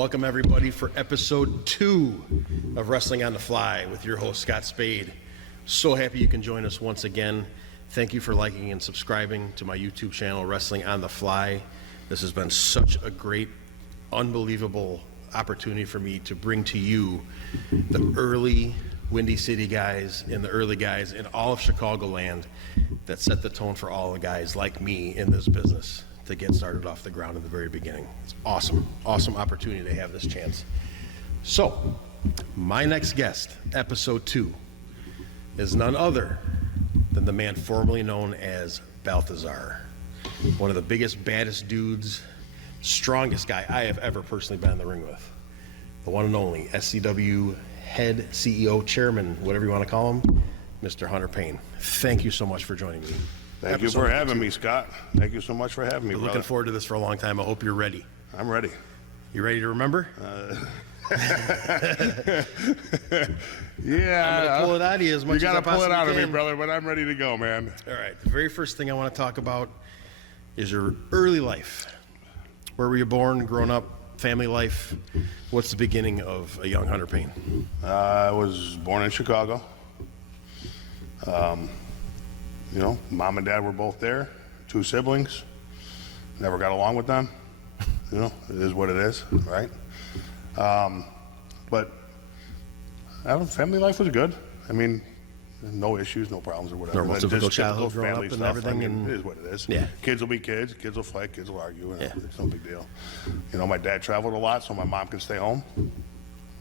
Welcome everybody for episode 2 of Wrestling on the Fly with your host Scott Spade. So happy you can join us once again. Thank you for liking and subscribing to my YouTube channel, Wrestling on the Fly. This has been such a great, unbelievable opportunity for me to bring to you the early Windy City guys and the early guys in all of Chicagoland that set the tone for all the guys like me in this business to get started off the ground in the very beginning. It's awesome, awesome opportunity to have this chance. So, my next guest, episode 2, is none other than the man formerly known as Balthazar. One of the biggest, baddest dudes, strongest guy I have ever personally been in the ring with. The one and only SCW head CEO, chairman, whatever you want to call him, Mr. Hunter Paine. Thank you so much for joining me. Thank you for having me, Scott. Thank you so much for having me, brother. Looking forward to this for a long time. I hope you're ready. I'm ready. You ready to remember? Yeah. I'm going to pull it out of you as much as I possibly can. You got to pull it out of me, brother, but I'm ready to go, man. All right. The very first thing I want to talk about is your early life. Where were you born, growing up, family life? What's the beginning of a young Hunter Paine? I was born in Chicago. You know, mom and dad were both there, 2 siblings. Never got along with them. You know, it is what it is, right? But family life was good. I mean, no issues, no problems or whatever. Normal, typical Just childhood growing up and stuff. everything. I mean, it is what it is. Yeah. Kids will be kids. Kids will fight. Kids will argue. Yeah. It's no big deal. You know, my dad traveled a lot, so my mom could stay home.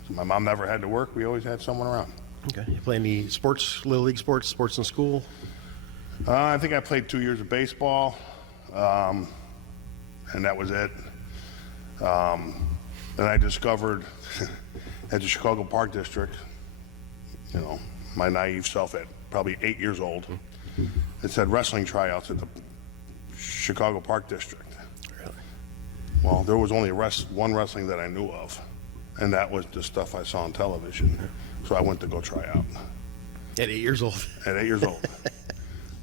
So my mom never had to work. We always had someone around. Okay. You play any sports, Little League sports in school? I think I played 2 years of baseball, and that was it. Then I discovered at the Chicago Park District, you know, my naive self at probably 8 years old, it said wrestling tryouts at the Chicago Park District. Really? Well, there was only one wrestling that I knew of, and that was the stuff I saw on television. So I went to go try out. At 8 years old? At 8 years old.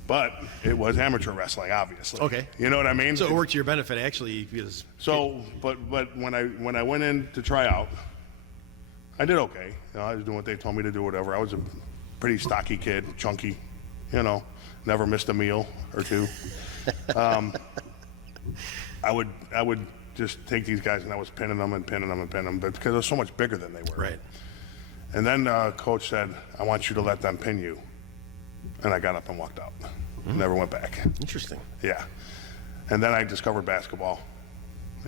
But it was amateur wrestling, obviously. Okay. You know what I mean? So it worked to your benefit, actually. Because but when I went in to try out, I did okay. You know, I was doing what they told me to do, whatever. I was a pretty stocky kid, chunky, you know, never missed a meal or two. I would just take these guys and I was pinning them, but because I was so much bigger than they were. Right. And then coach said, "I want you to let them pin you." And I got up and walked out. Never went back. Interesting. Yeah. And then I discovered basketball.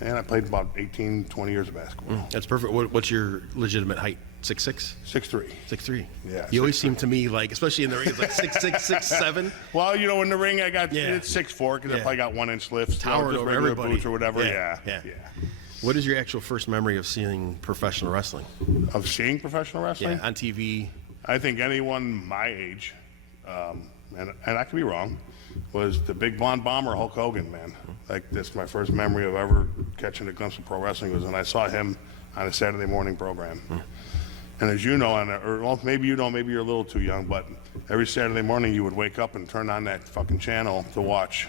And I played about 18, 20 years of basketball. That's perfect. What's your legitimate height? 6'6"? 6'3". 6'3". Yeah. You always seem to me like, especially in the ring, like 6'6", 6'7". Well, you know, in the ring I got Yeah. it's 6'4" because I probably got 1 inch lifts. Towered just over regular everybody. boots or whatever. Yeah. What is your actual first memory of seeing professional wrestling? Of seeing professional wrestling? Yeah, on TV. I think anyone my age, and I could be wrong, was the Big Blonde Bomber, Hulk Hogan, man. Like, that's my first memory of ever catching a glimpse of pro wrestling was when I saw him on a Saturday morning program. And as you know, well, maybe you know, maybe you're a little too young, but every Saturday morning you would wake up and turn on that fucking channel to watch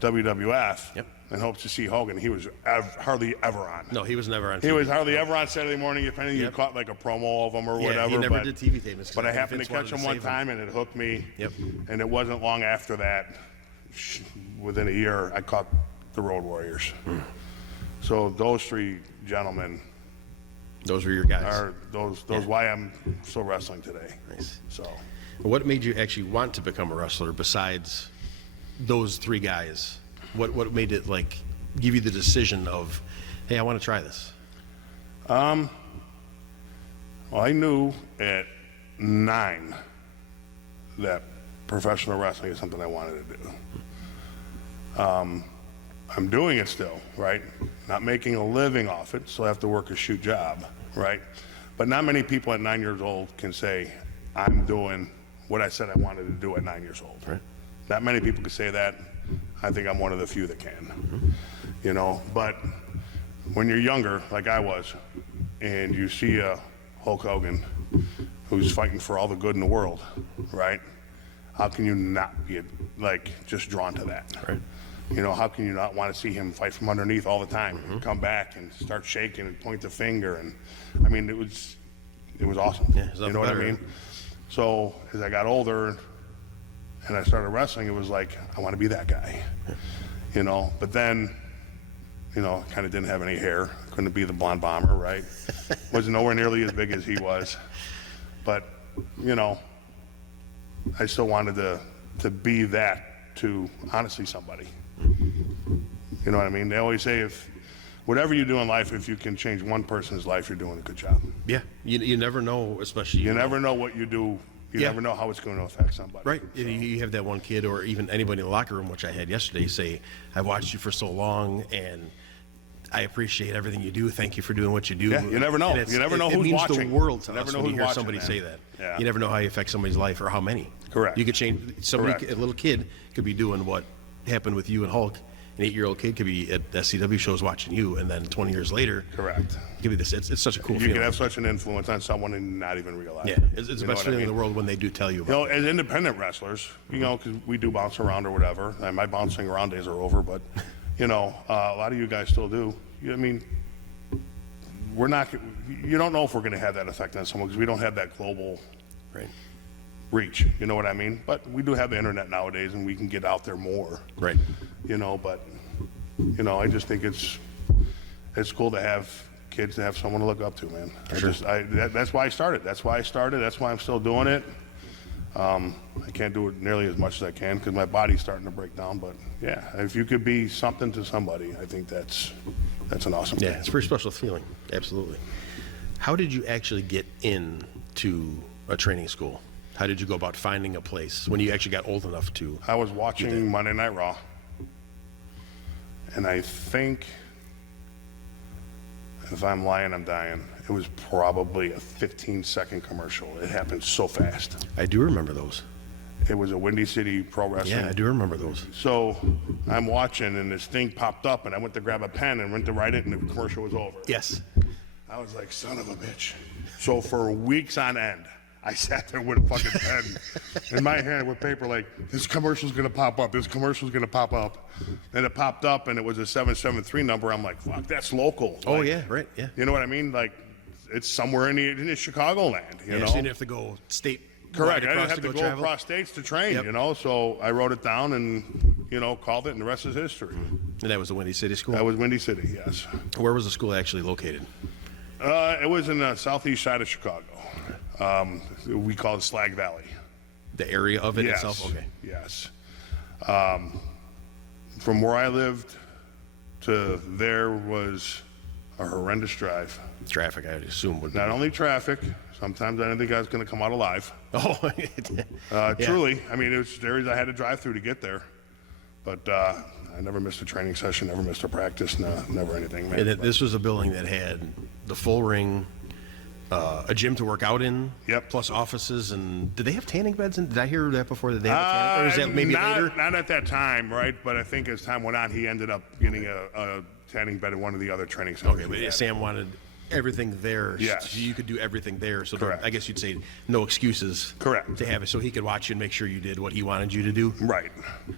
WWF and hope to see Hogan. He was hardly ever on. No, he was never on TV. He was hardly ever on Saturday morning. If anything, you caught like a promo of him or whatever. He never did TV tapings. But I happened to catch him one time, and it hooked me. Yep. And it wasn't long after that, within a year, I caught the Road Warriors. So those 3 gentlemen. Those were your guys. Are those why I'm still wrestling today. Nice. So. What made you actually want to become a wrestler besides those 3 guys? What made it like give you the decision of, hey, I want to try this? Well, I knew at 9 that professional wrestling is something I wanted to do. I'm doing it still, right? Not making a living off it, so I have to work a shoot job, right? But not many people at 9 years old can say, I'm doing what I said I wanted to do at 9 years old. Right. Not many people can say that. I think I'm one of the few that can, you know? But when you're younger, like I was, and you see a Hulk Hogan who's fighting for all the good in the world, right? How can you not be, like, just drawn to that? Right. You know, how can you not want to see him fight from underneath all the time and come back and start shaking and point the finger? And I mean, it was awesome. Yeah, you know what I mean? So as I got older and I started wrestling, it was like, I want to be that guy, you know? But then, you know, kind of didn't have any hair. Couldn't be the blonde bomber, right? Wasn't nowhere nearly as big as he was. But, you know, I still wanted to be that to, honestly, somebody. You know what I mean? They always say, if whatever you do in life, if you can change one person's life, you're doing a good job. Yeah, you never know, especially You never know what you do. You never know how it's going to affect somebody. Right. So. You have that one kid or even anybody in the locker room, which I had yesterday, say, I watched you for so long and I appreciate everything you do. Thank you for doing what you do. Yeah, you never know. You never know who's watching. It means watching. the world to You never us know when you who's hear watching, somebody man. say that. Yeah. You never know how you affect somebody's life or how many. Correct. You could change somebody. Correct. A little kid could be doing what happened with you and Hulk. An 8-year-old kid could be at SCW shows watching you, and then 20 years later, Correct. it could be this. It's such a cool You feeling. can have such an influence on someone and not even realize Yeah, it. it's the You know best what I feeling in mean? the world when they do tell you You about know, it. as independent wrestlers, you know, because we do bounce around or whatever. And my bouncing around days are over, but, you know, a lot of you guys still do. I mean, we're not, you don't know if we're going to have that effect on someone because we don't have that global Right. reach. You know what I mean? But we do have the internet nowadays and we can get out there more. Right. You know, but, you know, I just think it's cool to have kids to have someone to look up to, man. That's why I started. That's why I'm still doing it. I can't do it nearly as much as I can because my body's starting to break down. But yeah, if you could be something to somebody, I think that's an awesome thing. Yeah, it's a pretty special feeling. Absolutely. How did you actually get into a training school? How did you go about finding a place when you actually got old enough to? I was watching Monday Night Raw, and I think, if I'm lying, I'm dying. It was probably a 15-second commercial. It happened so fast. I do remember those. It was a Windy City Pro Wrestling. Yeah, I do remember those. So I'm watching, and this thing popped up, and I went to grab a pen and went to write it, and the commercial was over. Yes. I was like, son of a bitch. So for weeks on end, I sat there with a fucking pen in my hand with paper like, this commercial's going to pop up. This commercial's going to pop up. And it popped up, and it was a 773 number. I'm like, fuck, that's local. Oh, Like, yeah, right, yeah. You know what I mean? Like, it's somewhere in the Chicagoland, you Yeah, know? so you didn't have to go state. Correct. I wide didn't across have to go travel. across states to train, Yep. you know? So I wrote it down and, you know, called it, and the rest is history. And that was the Windy City School? That was Windy City, yes. Where was the school actually located? It was in the southeast side of Chicago. We call it Slag Valley. The area of it Yes. itself? Okay. Yes. From where I lived to there was a horrendous drive. Traffic, I would assume, would be. Not only traffic, sometimes I didn't think I was going to come out alive. Oh, yeah. Truly, I mean, it was areas I had to drive through to get there. But I never missed a training session, never missed a practice, never anything, man. This was a building that had the full ring, a gym to work out in, Yep. plus offices, and did they have tanning beds? Did I hear that before? Did they have a tanning, or is that maybe later? Not at that time, right? But I think as time went on, he ended up getting a tanning bed in one of the other training centers. Okay, we but had. Sam wanted everything there. Yes. So you could do everything there. So Correct. I guess you'd say no excuses. Correct. To have it, so he could watch you and make sure you did what he wanted you to do. Right.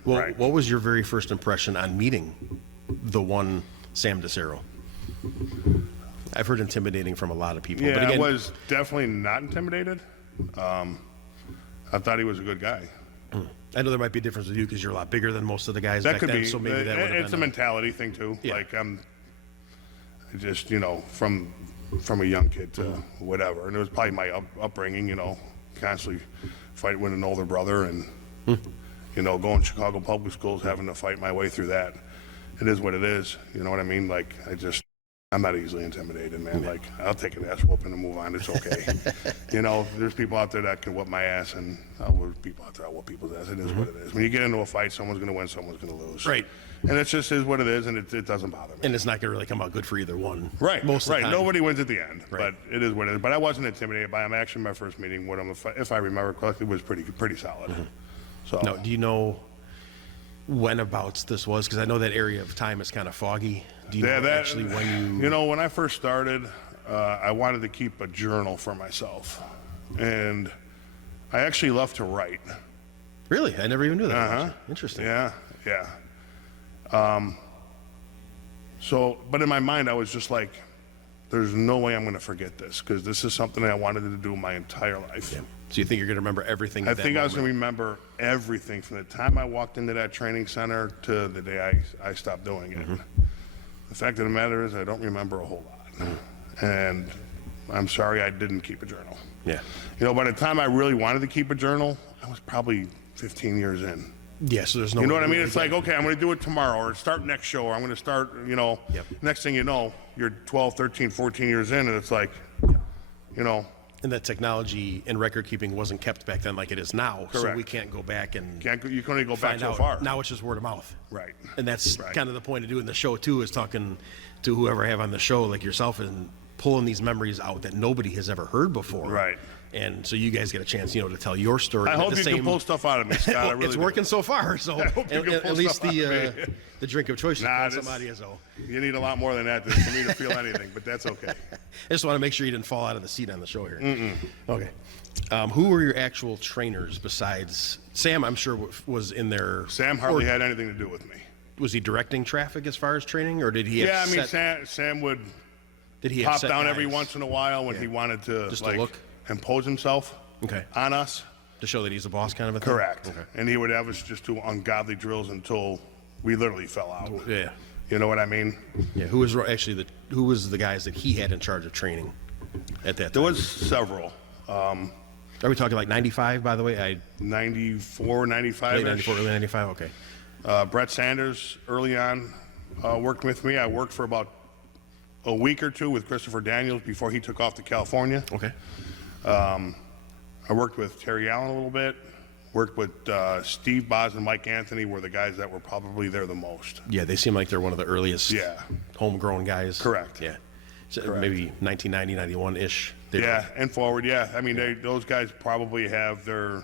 Well, right. what was your very first impression on meeting the one Sam DeCero? I've heard intimidating from a lot of people. Yeah, but again, I was definitely not intimidated. I thought he was a good guy. I know there might be a difference with you because you're a lot bigger than most of the guys That back could then. be. So maybe that would have It's been a mentality thing too. Yeah. Like I'm just, you know, from a young kid to whatever, and it was probably my upbringing. You know, constantly fighting with an older brother, and you know, going to Chicago public schools, having to fight my way through that. It is what it is. You know what I mean? Like I'm not easily intimidated, man. Like, I'll take an ass whooping and move on. It's okay. You know, there's people out there that can whoop my ass, and I'll whoop people out there. I'll whoop people's ass. It is what it is. When you get into a fight, someone's going to win, someone's going to lose. Right. And it just is what it is, and it doesn't bother me. And it's not going to really come out good for either one. Right. Most of the time. Nobody wins at the end, Right. but it is what it is. But I wasn't intimidated by him. Actually, my first meeting with him, if I remember correctly, was pretty solid. So. No, do you know whenabouts this was? Because I know that area of time is kind of foggy. Do you know actually when you... You know, when I first started, I wanted to keep a journal for myself. And I actually love to write. Really? I never even knew that. Uh-huh. Interesting. Yeah, yeah. So, but in my mind, I was just like, there's no way I'm going to forget this, because this is something I wanted to do my entire life. Yeah. So you think you're going to remember everything? I think I was going to remember everything from the time I walked into that training center to the day I stopped doing it. The fact of the matter is I don't remember a whole lot. And I'm sorry I didn't keep a journal. Yeah. You know, by the time I really wanted to keep a journal, I was probably 15 years in. Yeah, so there's no... You know what I mean? It's like, okay, I'm going to do it tomorrow, or start next show, or I'm going to start, you know, next thing you know, you're 12, 13, 14 years in, and it's like, you know. And that technology and record keeping wasn't kept back then like it is now. So Correct. we can't go back and You can only go back find so out. far. Now it's just word of mouth. Right. And that's kind of the point of doing the show too, is talking to whoever I have on the show, like yourself, and pulling these memories out that nobody has ever heard before. Right. And so you guys get a chance, you know, to tell your story. I hope you can pull stuff out of me, Scott. I really it's working so far. So at least the drink of choice is some audio. So you need a lot more than that for me to feel anything, but that's okay. I just want to make sure you didn't fall out of the seat on the show here. Okay. Who were your actual trainers besides Sam? I'm sure was in there. Sam hardly had anything to do with me. Was he directing traffic as far as training, or did he? Yeah, I mean, Sam would. Did he pop down every once in a while when he wanted to just like to look? Impose himself on us to show that he's a boss, kind of a thing? Correct. Okay. And he would have us just do ungodly drills until we literally fell out. Yeah. You know what I mean? Yeah. Who was actually who was the guys that he had in charge of training at that time? There was several. Are we talking like 95, by the way? 94, 95. Late 94, early 95, okay. Brett Sanders early on worked with me. I worked for about a week or two with Christopher Daniels before he took off to California. Okay. I worked with Terry Allen a little bit. Worked with Steve Boz and Mike Anthony were the guys that were probably there the most. Yeah, they seem like they're one of the earliest homegrown guys. Correct. Yeah. So maybe 1990, 91-ish. Yeah, and forward, yeah. I mean, those guys probably have their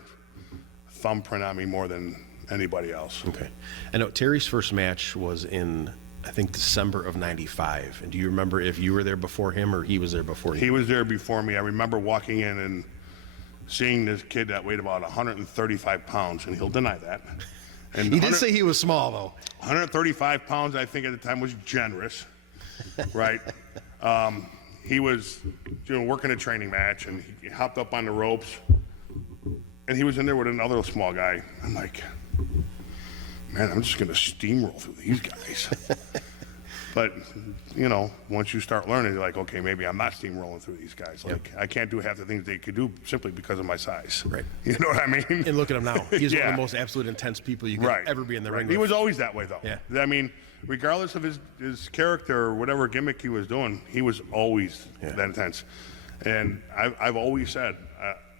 thumbprint on me more than anybody else. Okay. I know Terry's first match was in, I think, December of 95. And do you remember if you were there before him or he was there before you? He was there before me. I remember walking in and seeing this kid that weighed about 135 pounds, and he'll deny that. And he did say he was small, though. 135 pounds, I think, at the time was generous, right? He was working a training match, and he hopped up on the ropes, and he was in there with another small guy. I'm like, man, I'm just going to steamroll through these guys. But, you know, once you start learning, you're like, okay, maybe I'm not steamrolling through these guys. Like, I can't do half the things they could do simply because of my size. Right. You know what I mean? And look at him now. He's one of the most absolute intense people you could ever be in the ring with. He was always that way, though. Yeah. I mean, regardless of his character or whatever gimmick he was doing, he was always that intense. And I've always said,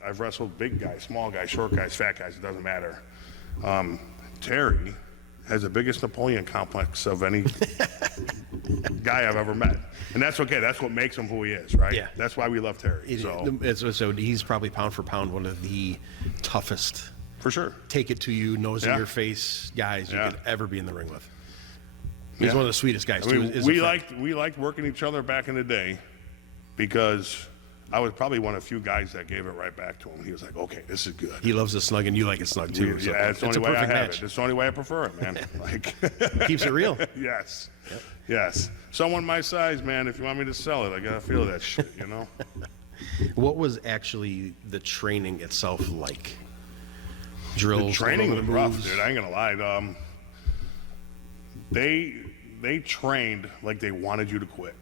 I've wrestled big guys, small guys, short guys, fat guys, it doesn't matter. Terry has the biggest Napoleon complex of any guy I've ever met. And that's okay. That's what makes him who he is, right? Yeah. That's why we love Terry. So he's probably pound for pound one of the toughest. For sure. Take it to you, nose in your face guys you could ever be in the ring with. He's one of the sweetest guys, too. We liked working each other back in the day because I was probably one of the few guys that gave it right back to him. He was like, okay, this is good. He loves it snug, and you like it snug, too. Yeah, it's the only way I have it. It's the only way I prefer it, man. Like, keeps it real. Yes. Yep. Yes. Someone my size, man, if you want me to sell it, I got to feel that shit, you know? What was actually the training itself like? Drills? The training was rough, dude. I ain't going to lie. They trained like they wanted you to quit.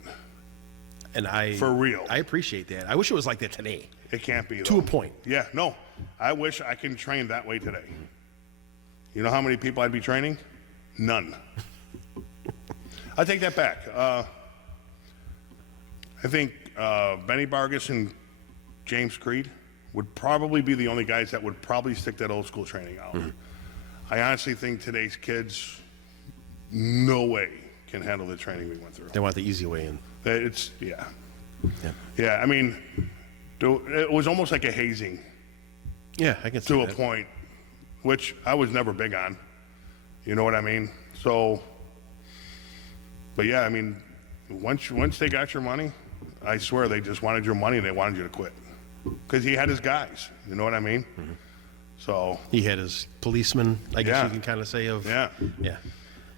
And for real. I appreciate that. I wish it was like that today. It can't be, though. To a point. Yeah, no. I wish I can train that way today. You know how many people I'd be training? None. I take that back. I think Benny Vargas and James Creed would probably be the only guys that would probably stick that old school training out. I honestly think today's kids, no way can handle the training we went through. They want the easy way in. Yeah, I mean, it was almost like a hazing. Yeah, I can see to a point, which I was never big on. You know what I mean? So, but yeah, I mean, once they got your money, I swear they just wanted your money and they wanted you to quit. Because he had his guys, you know what I mean? Mm-hmm. So he had his policemen, I guess you can kind of say of. Yeah. Yeah.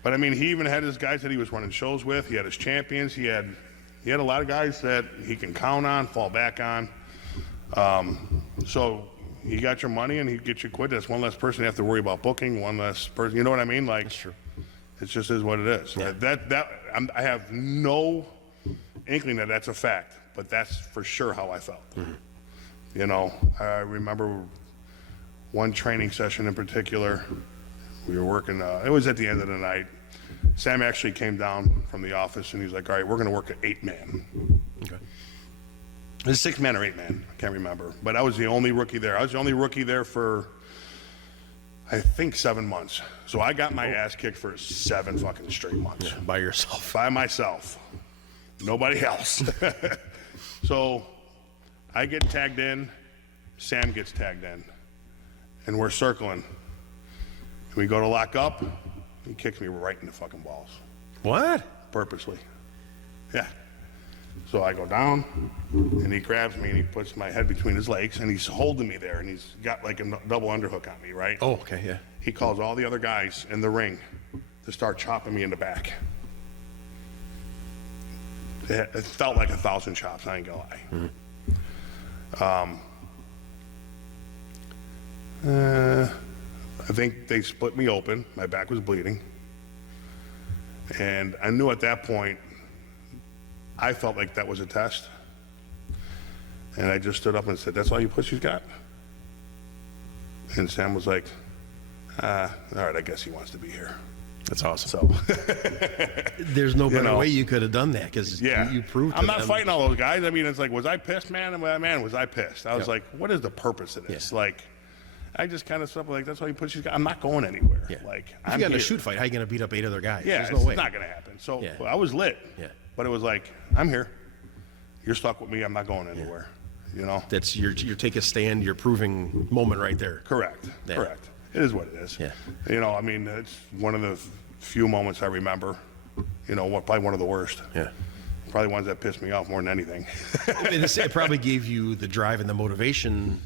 But I mean, he even had his guys that he was running shows with. He had his champions. He had a lot of guys that he can count on, fall back on. So he got your money and he get you quit. That's one less person you have to worry about booking. One less person. You know what I mean? Like, That's true. it just is what it is. Yeah. I have no inkling that that's a fact, but that's for sure how I felt. You know, I remember one training session in particular. We were working, it was at the end of the night. Sam actually came down from the office and he's like, all right, we're going to work at 8-man. Okay. It was 6-man or 8-man, I can't remember. But I was the only rookie there. I was the only rookie there for, I think, 7 months. So I got my ass kicked for 7 fucking straight months. Yeah, by yourself. By myself. Nobody else. So I get tagged in, Sam gets tagged in, and we're circling. And we go to lock up, he kicks me right in the fucking balls. What? Purposely. Yeah. So I go down, and he grabs me, and he puts my head between his legs, and he's holding me there, and he's got like a double underhook on me, right? Oh, okay, yeah. He calls all the other guys in the ring to start chopping me in the back. It felt like 1,000 chops, I ain't gonna lie. I think they split me open. My back was bleeding. And I knew at that point, I felt like that was a test. And I just stood up and said, that's all you pussies got? And Sam was like, all right, I guess he wants to be here. That's awesome. So, There's no better way you could have done that because yeah. you proved to I'm not them. fighting all those guys. I mean, it's like, was I pissed, man? Man, was I pissed? I was like, what is the purpose of this? Yeah. Like, I just kind of stuff like, that's why you pussies got. I'm not going anywhere. Yeah. Like, if I'm you got in here. a shoot fight, how are you going to beat up 8 other guys? Yeah, There's it's no way. not going to happen. So Yeah. I was lit. Yeah. But it was like, I'm here. You're stuck with me. I'm not going anywhere. You know? That's your take a stand, your proving moment right there. Correct. Yeah. Correct. It is what it is. Yeah. You know, I mean, it's one of the few moments I remember. You know, probably one of the worst. Yeah. Probably ones that pissed me off more than anything. It probably gave you the drive and the motivation.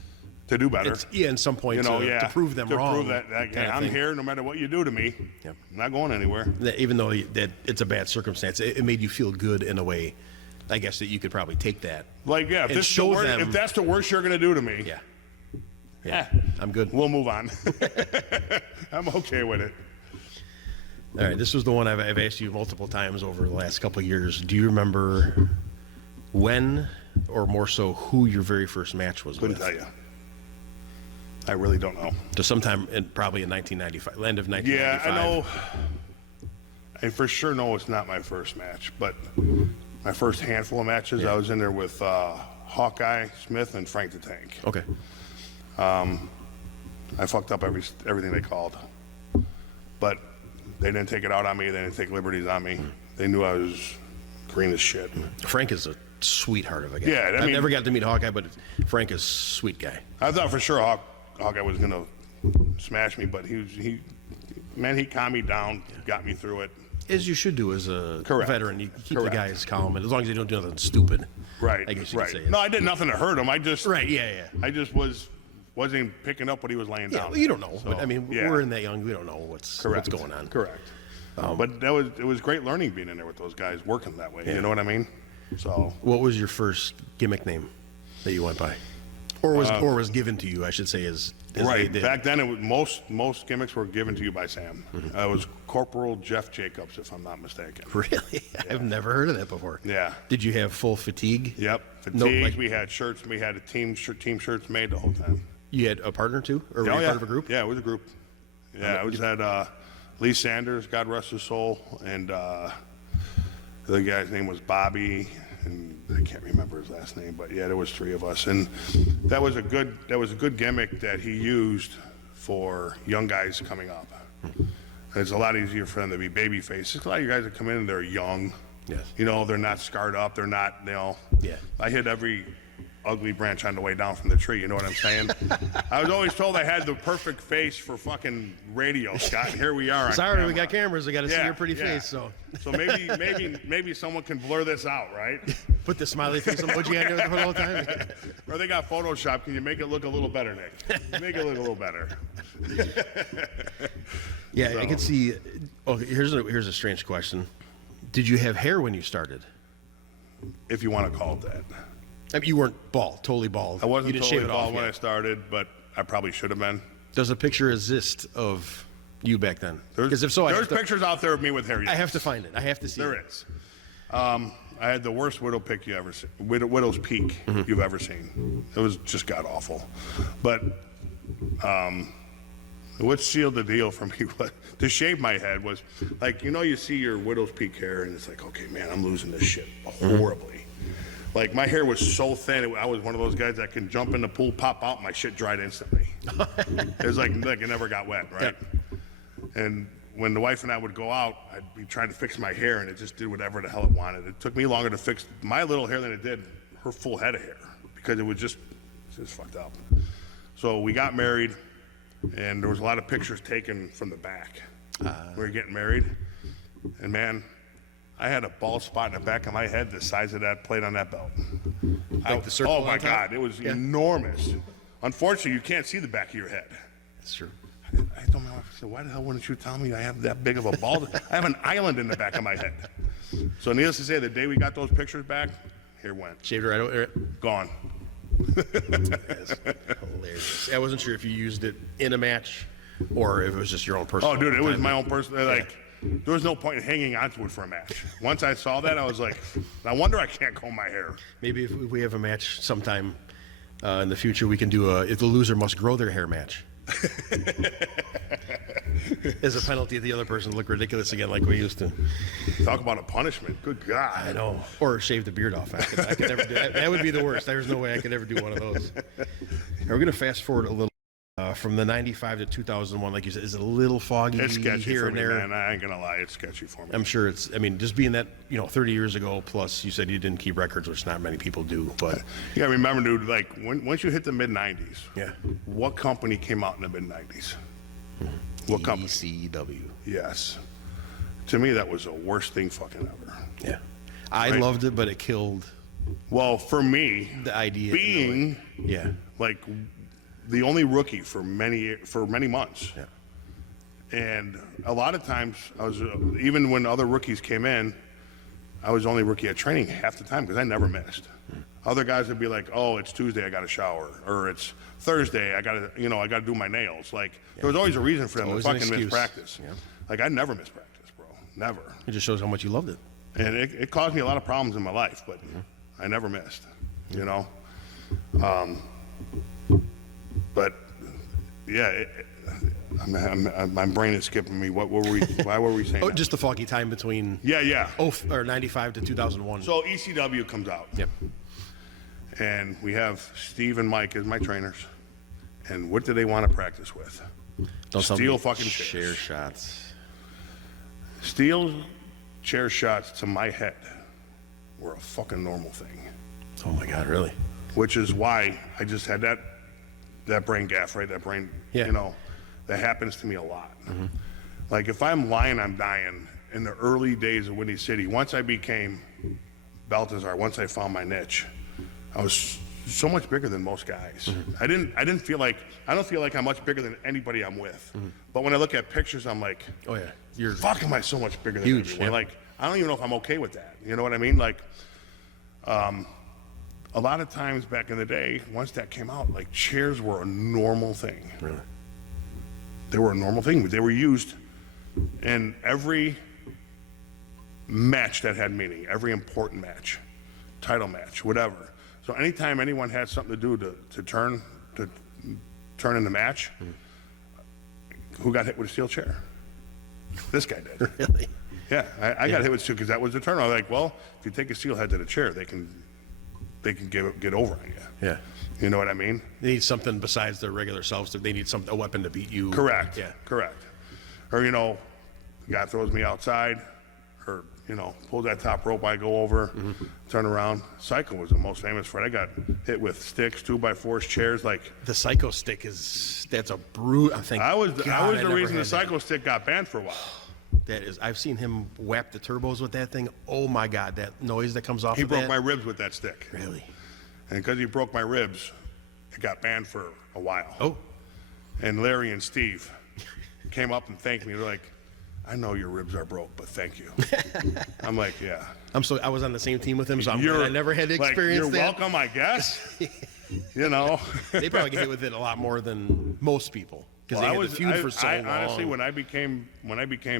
To do better. In some point You know, to prove them wrong. To prove that kind of I'm thing. here no matter what you do to me. Yep. I'm not going anywhere. That even though that it's a bad circumstance, it made you feel good in a way. I guess that you could probably take that. Like, yeah, And if, this is the show worst, them- if that's the worst you're going to do to me, Yeah. Yeah. Eh. I'm good. we'll move on. I'm okay with it. All right, this was the one I've asked you multiple times over the last couple of years. Do you remember when, or more so, who your very first match was Couldn't with? tell you. I really don't know. So sometime probably in 1995, end of 1995. Yeah, I know. I for sure know it's not my first match, but my first handful of matches, I was in there with Hawkeye, Smith, and Frank the Tank. Okay. I fucked up everything they called. But they didn't take it out on me. They didn't take liberties on me. They knew I was green as shit. Frank is a sweeat heart of a guy. Yeah, I I've mean- never got to meet Hawkeye, but Frank is a sweet guy. I thought for sure Hawkeye was going to smash me, but he calmed me down, got me through it. As you should do as a Correct. veteran. You keep Correct. the guys calm, and as long as they don't do nothing stupid. Right, I guess you right. could say. No, I did nothing to hurt him. I just I just wasn't picking up what he was laying Yeah, down. well, you don't know. So, But, I mean, yeah. we're in that young. We don't know what's going on. Correct. But it was great learning being in there with those guys working that way. Yeah. You know what I mean? So What was your first gimmick name that you went by, or was given to you? I should say as right they did. back then, it was most gimmicks were given to you by Sam. I was Corporal Jeff Jacobs, if I'm not mistaken. Really, I've never heard of that before. Yeah. Did you have full fatigue? Yep. No, Fatigues. like- We had shirts. We had team shirts made the whole time. You had a partner too, or were Oh, you yeah. part of a group? Yeah, it was a group. Yeah, it was had Lee Sanders, God rest his soul, and the guy's name was Bobby, and I can't remember his last name, but yeah, there was 3 of us, and that was a good gimmick that he used for young guys coming up. It's a lot easier for them to be baby faces. A lot of you guys that come in and they're young. Yes. You know, they're not scarred up. They're not, Yeah. I hit ugly branch on the way down from the tree. You know what I'm saying? I was always told I had the perfect face for fucking radio, Scott. And here we are. Sorry, we got cameras. We got to see your pretty face. So maybe someone can blur this out, right? Put the smiley face emoji on there the whole time. Or they got Photoshop. Can you make it look a little better, Nick? Make it look a little better. Yeah, so. I can see. Oh, here's a strange question. Did you have hair when you started? If you want to call it that. I mean, you weren't bald, totally bald. I wasn't you didn't totally shave it bald off when yet. I started, but I probably should have been. Does a picture exist of you back then? Because if so, there's pictures out there of me with hair. Yes. I have to find it. I have to see there it. Is. I had the worst widow pick you ever seen. Widow's peak you've ever seen. It was just god awful. But what sealed the deal for me was to shave my head was like, you see your widow's peak hair and it's like, okay, man, I'm losing this shit horribly. Like my hair was so thin, I was one of those guys that can jump in the pool, pop out, my shit dried instantly. It was like it never got wet, right? Yeah. And when the wife and I would go out, I'd be trying to fix my hair and it just did whatever the hell it wanted. It took me longer to fix my little hair than it did her full head of hair because it was just fucked up. So we got married and there was a lot of pictures taken from the back. We were getting married and man, I had a bald spot in the back of my head the size of that plate on that belt. Like the circle oh my on top? God, it was enormous. Unfortunately, you can't see the back of your head. That's true. I told my wife, I said, why the hell wouldn't you tell me I have that big of a bald? I have an island in the back of my head. So needless to say, the day we got those pictures back, here went. Shaved right over it? Gone. That's hilarious. I wasn't sure if you used it in a match or if it was just your own personal. Oh, dude, it was my own personal. Like, there was no point in hanging onto it for a match. Once I saw that, I was like, I wonder I can't comb my hair. Maybe if we have a match sometime in the future, we can do if the loser must grow their hair match. As a penalty if the other person look ridiculous again like we used to. Talk about a punishment. Good God. I know. Or shave the beard off. I could never do that. That would be the worst. There's no way I could ever do one of those. We're going to fast forward a little. From the 95 to 2001, like you said, is a little foggy it's sketchy here for and me, there. man. I ain't gonna lie, it's sketchy for me. I'm sure it's. I mean, just being that 30 years ago. Plus, you said you didn't keep records, which not many people do. But yeah, remember, dude. Like once you hit the mid 90s, yeah. What company came out in the mid 90s? What company? ECW. Yes. To me, that was the worst thing fucking ever. Yeah, I loved it, but it killed. Well, for me, the idea being like the only rookie for many months. Yeah. And a lot of times, I was even when other rookies came in, I was only rookie at training half the time because I never missed. Other guys would be like, "Oh, it's Tuesday, I got to shower," or "It's Thursday, I got to do my nails." Like there was always a reason for them to fucking miss practice. Yeah. Like I never missed practice, bro. Never. It just shows how much you loved it. And it caused me a lot of problems in my life, but I never missed. But yeah, my brain is skipping me. What were we? Why were we saying? Oh, that? just the foggy time between. Yeah. Or 95 to 2001. So ECW comes out. Yep. And we have Steve and Mike as my trainers. And what do they want to practice with? Steel fucking chair chairs. shots. Steel chair shots to my head were a fucking normal thing. Oh my God, really? Which is why I just had that brain gaff, right? That brain, that happens to me a lot. Mm-hmm. Like if I'm lying, I'm dying. In the early days of Windy City, once I became Baltazar, once I found my niche, I was so much bigger than most guys. Mm-hmm. I don't feel like I'm much bigger than anybody I'm with. Mm-hmm. But when I look at pictures, I'm like, oh yeah, fuck, am I so much bigger than huge? Everyone? Yeah. Like I don't even know if I'm okay with that. You know what I mean? Like, a lot of times back in the day, once that came out, like chairs were a normal thing. Really? They were a normal thing, but they were used in every match that had meaning, every important match, title match, whatever. So anytime anyone had something to do to turn in the match, who got hit with a steel chair? This guy did. Really? Yeah, I got hit with steel because that was the turn. I was like, well, if you take a steel head to the chair, they can get over on you. Yeah. You know what I mean? They need something besides their regular selves. They need a weapon to beat you. Correct. Yeah. Correct. Or, the guy throws me outside, or pulls that top rope, I go over, turn around. Psycho was the most famous fight. I got hit with sticks, 2x4s, chairs, like. The Psycho stick that's a brute. I think I was the reason the that. Psycho stick got banned for a while. That is, I've seen him whap the turbos with that thing. Oh my God, that noise that comes off He of broke that. my ribs with that stick. Really? And because he broke my ribs, it got banned for a while. Oh. And Larry and Steve came up and thanked me. They're like, I know your ribs are broke, but thank you. I'm like, yeah. I was on the same team with him, so I'm glad I never had to experience you're that. welcome, I guess. They probably get hit with it a lot more than most people because they had the feud for so long. Honestly, when I became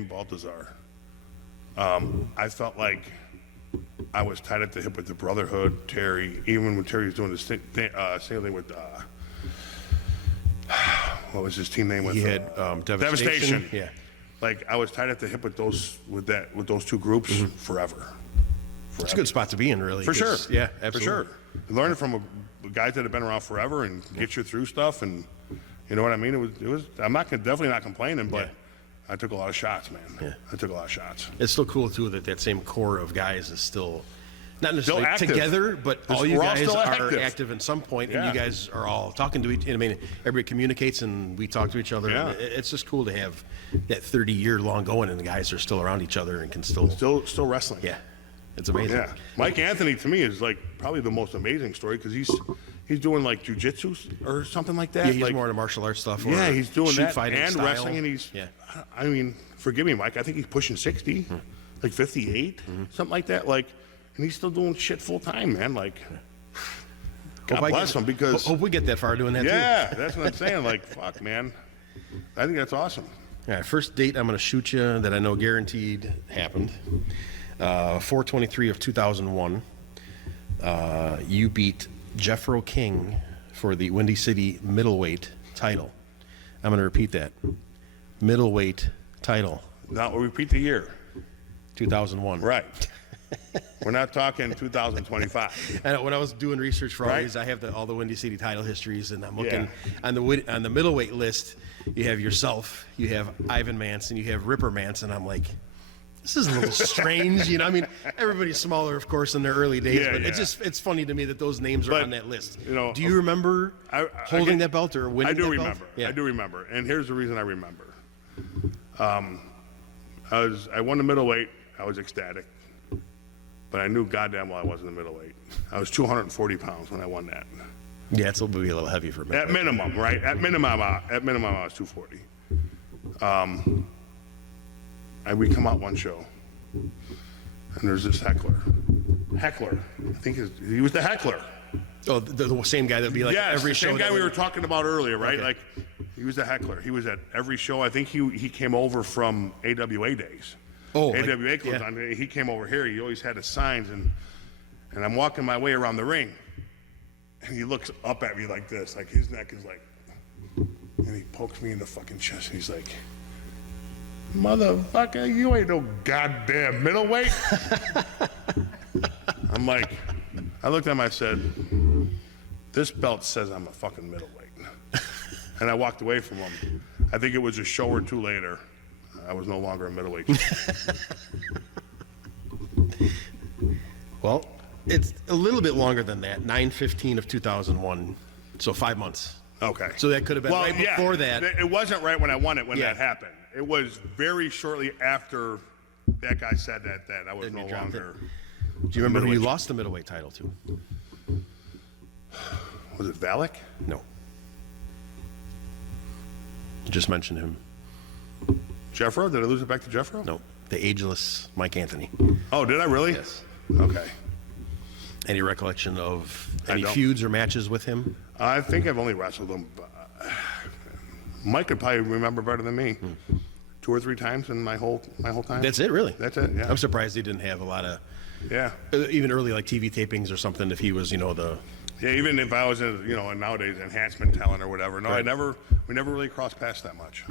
Baltazar, I felt like I was tied at the hip with the Brotherhood, Terry. Even when Terry was doing the same thing with what was his team name? With he had Devastation. Yeah. Like I was tied at the hip with those two groups forever. It's a good spot to be in, really. For sure. Yeah, absolutely. For sure. Learning from guys that have been around forever and get you through stuff, and you know what I mean. It was. I'm definitely not complaining, but I took a lot of shots, man. Yeah. I took a lot of shots. It's still cool too that same core of guys is still not necessarily active. together, but all you We're all guys still are active. active at some point, Yeah. and you guys are all talking to each. I mean, everybody communicates, and we talk to each other. Yeah. It's just cool to have that 30-year long going, and the guys are still around each other and can still. Still wrestling. Yeah, it's amazing. Yeah. Mike Anthony to me is like probably the most amazing story because he's doing like jujitsu or something like that. Yeah, he's like, more into martial arts stuff. Or yeah, he's doing shoot that fighting and style. wrestling, and he's. Yeah. I mean, forgive me, Mike. I think he's pushing 60, like 58, something like that. Like, and he's still doing shit full time, man. Like, God bless him because. Hope we get that far doing that too. Yeah, that's what I'm saying. Like, fuck, man. I think that's awesome. All right, first date I'm going to shoot you that I know guaranteed happened. 4/23 of 2001. You beat Jeffro King for the Windy City middleweight title. I'm going to repeat that. Middleweight title. Now we'll repeat the year. 2001. Right. We're not talking 2025. And when I was doing research for all Right. these, I have all the Windy City title histories, and I'm looking on the middleweight list. You have yourself, you have Ivan Manson, you have Ripper Manson. I'm like, this is a little strange, I mean, everybody's smaller, of course, in their early days, Yeah, but yeah. it's funny to me that those names are But, on that list. do you remember holding again, that belt or winning I do that remember. belt? Yeah. I do remember. And here's the reason I remember. I won the middleweight. I was ecstatic. But I knew goddamn well I wasn't the middleweight. I was 240 pounds when I won that. Yeah, it's a little heavy for me. At minimum, right? At minimum, I was 240. And we come out one show, and there's this heckler. I think he was the heckler. Oh, the same guy that would be like Yes, every the show. same guy we were talking about earlier, right? Okay. Like, he was the heckler. He was at every show. I think he came over from AWA days. Oh, AWA closed on. He came over here. He always had his signs, and I'm walking my way around the ring, and he looks up at me like this, like his neck is like, and he pokes me in the fucking chest. He's like, "Motherfucker, you ain't no goddamn middleweight." I'm like, I looked at him. I said, "This belt says I'm a fucking middleweight," and I walked away from him. I think it was a show or two later. I was no longer a middleweight. Well, it's a little bit longer than that. 9/15 of 2001, so 5 months. Okay. So that could have been before that. It wasn't right when I won it when Yeah. that happened. It was very shortly after that guy said that I was And no you dropped longer. Do you remember who you lost the middleweight title to? Was it Valak? No. You just mentioned him. Jeffro? Did I lose it back to Jeffro? No. The ageless Mike Anthony. Oh, did I really? Yes. Okay. Any recollection of I any don't. feuds or matches with him? I think I've only wrestled him. Mike could probably remember better than me. 2 or 3 times in my whole time. That's it, really? That's it. Yeah. I'm surprised he didn't have a lot of, Yeah. even early like TV tapings or something. If he was, the Yeah. Even if I was in, nowadays enhancement talent or whatever. No, Right. we never really crossed paths that much.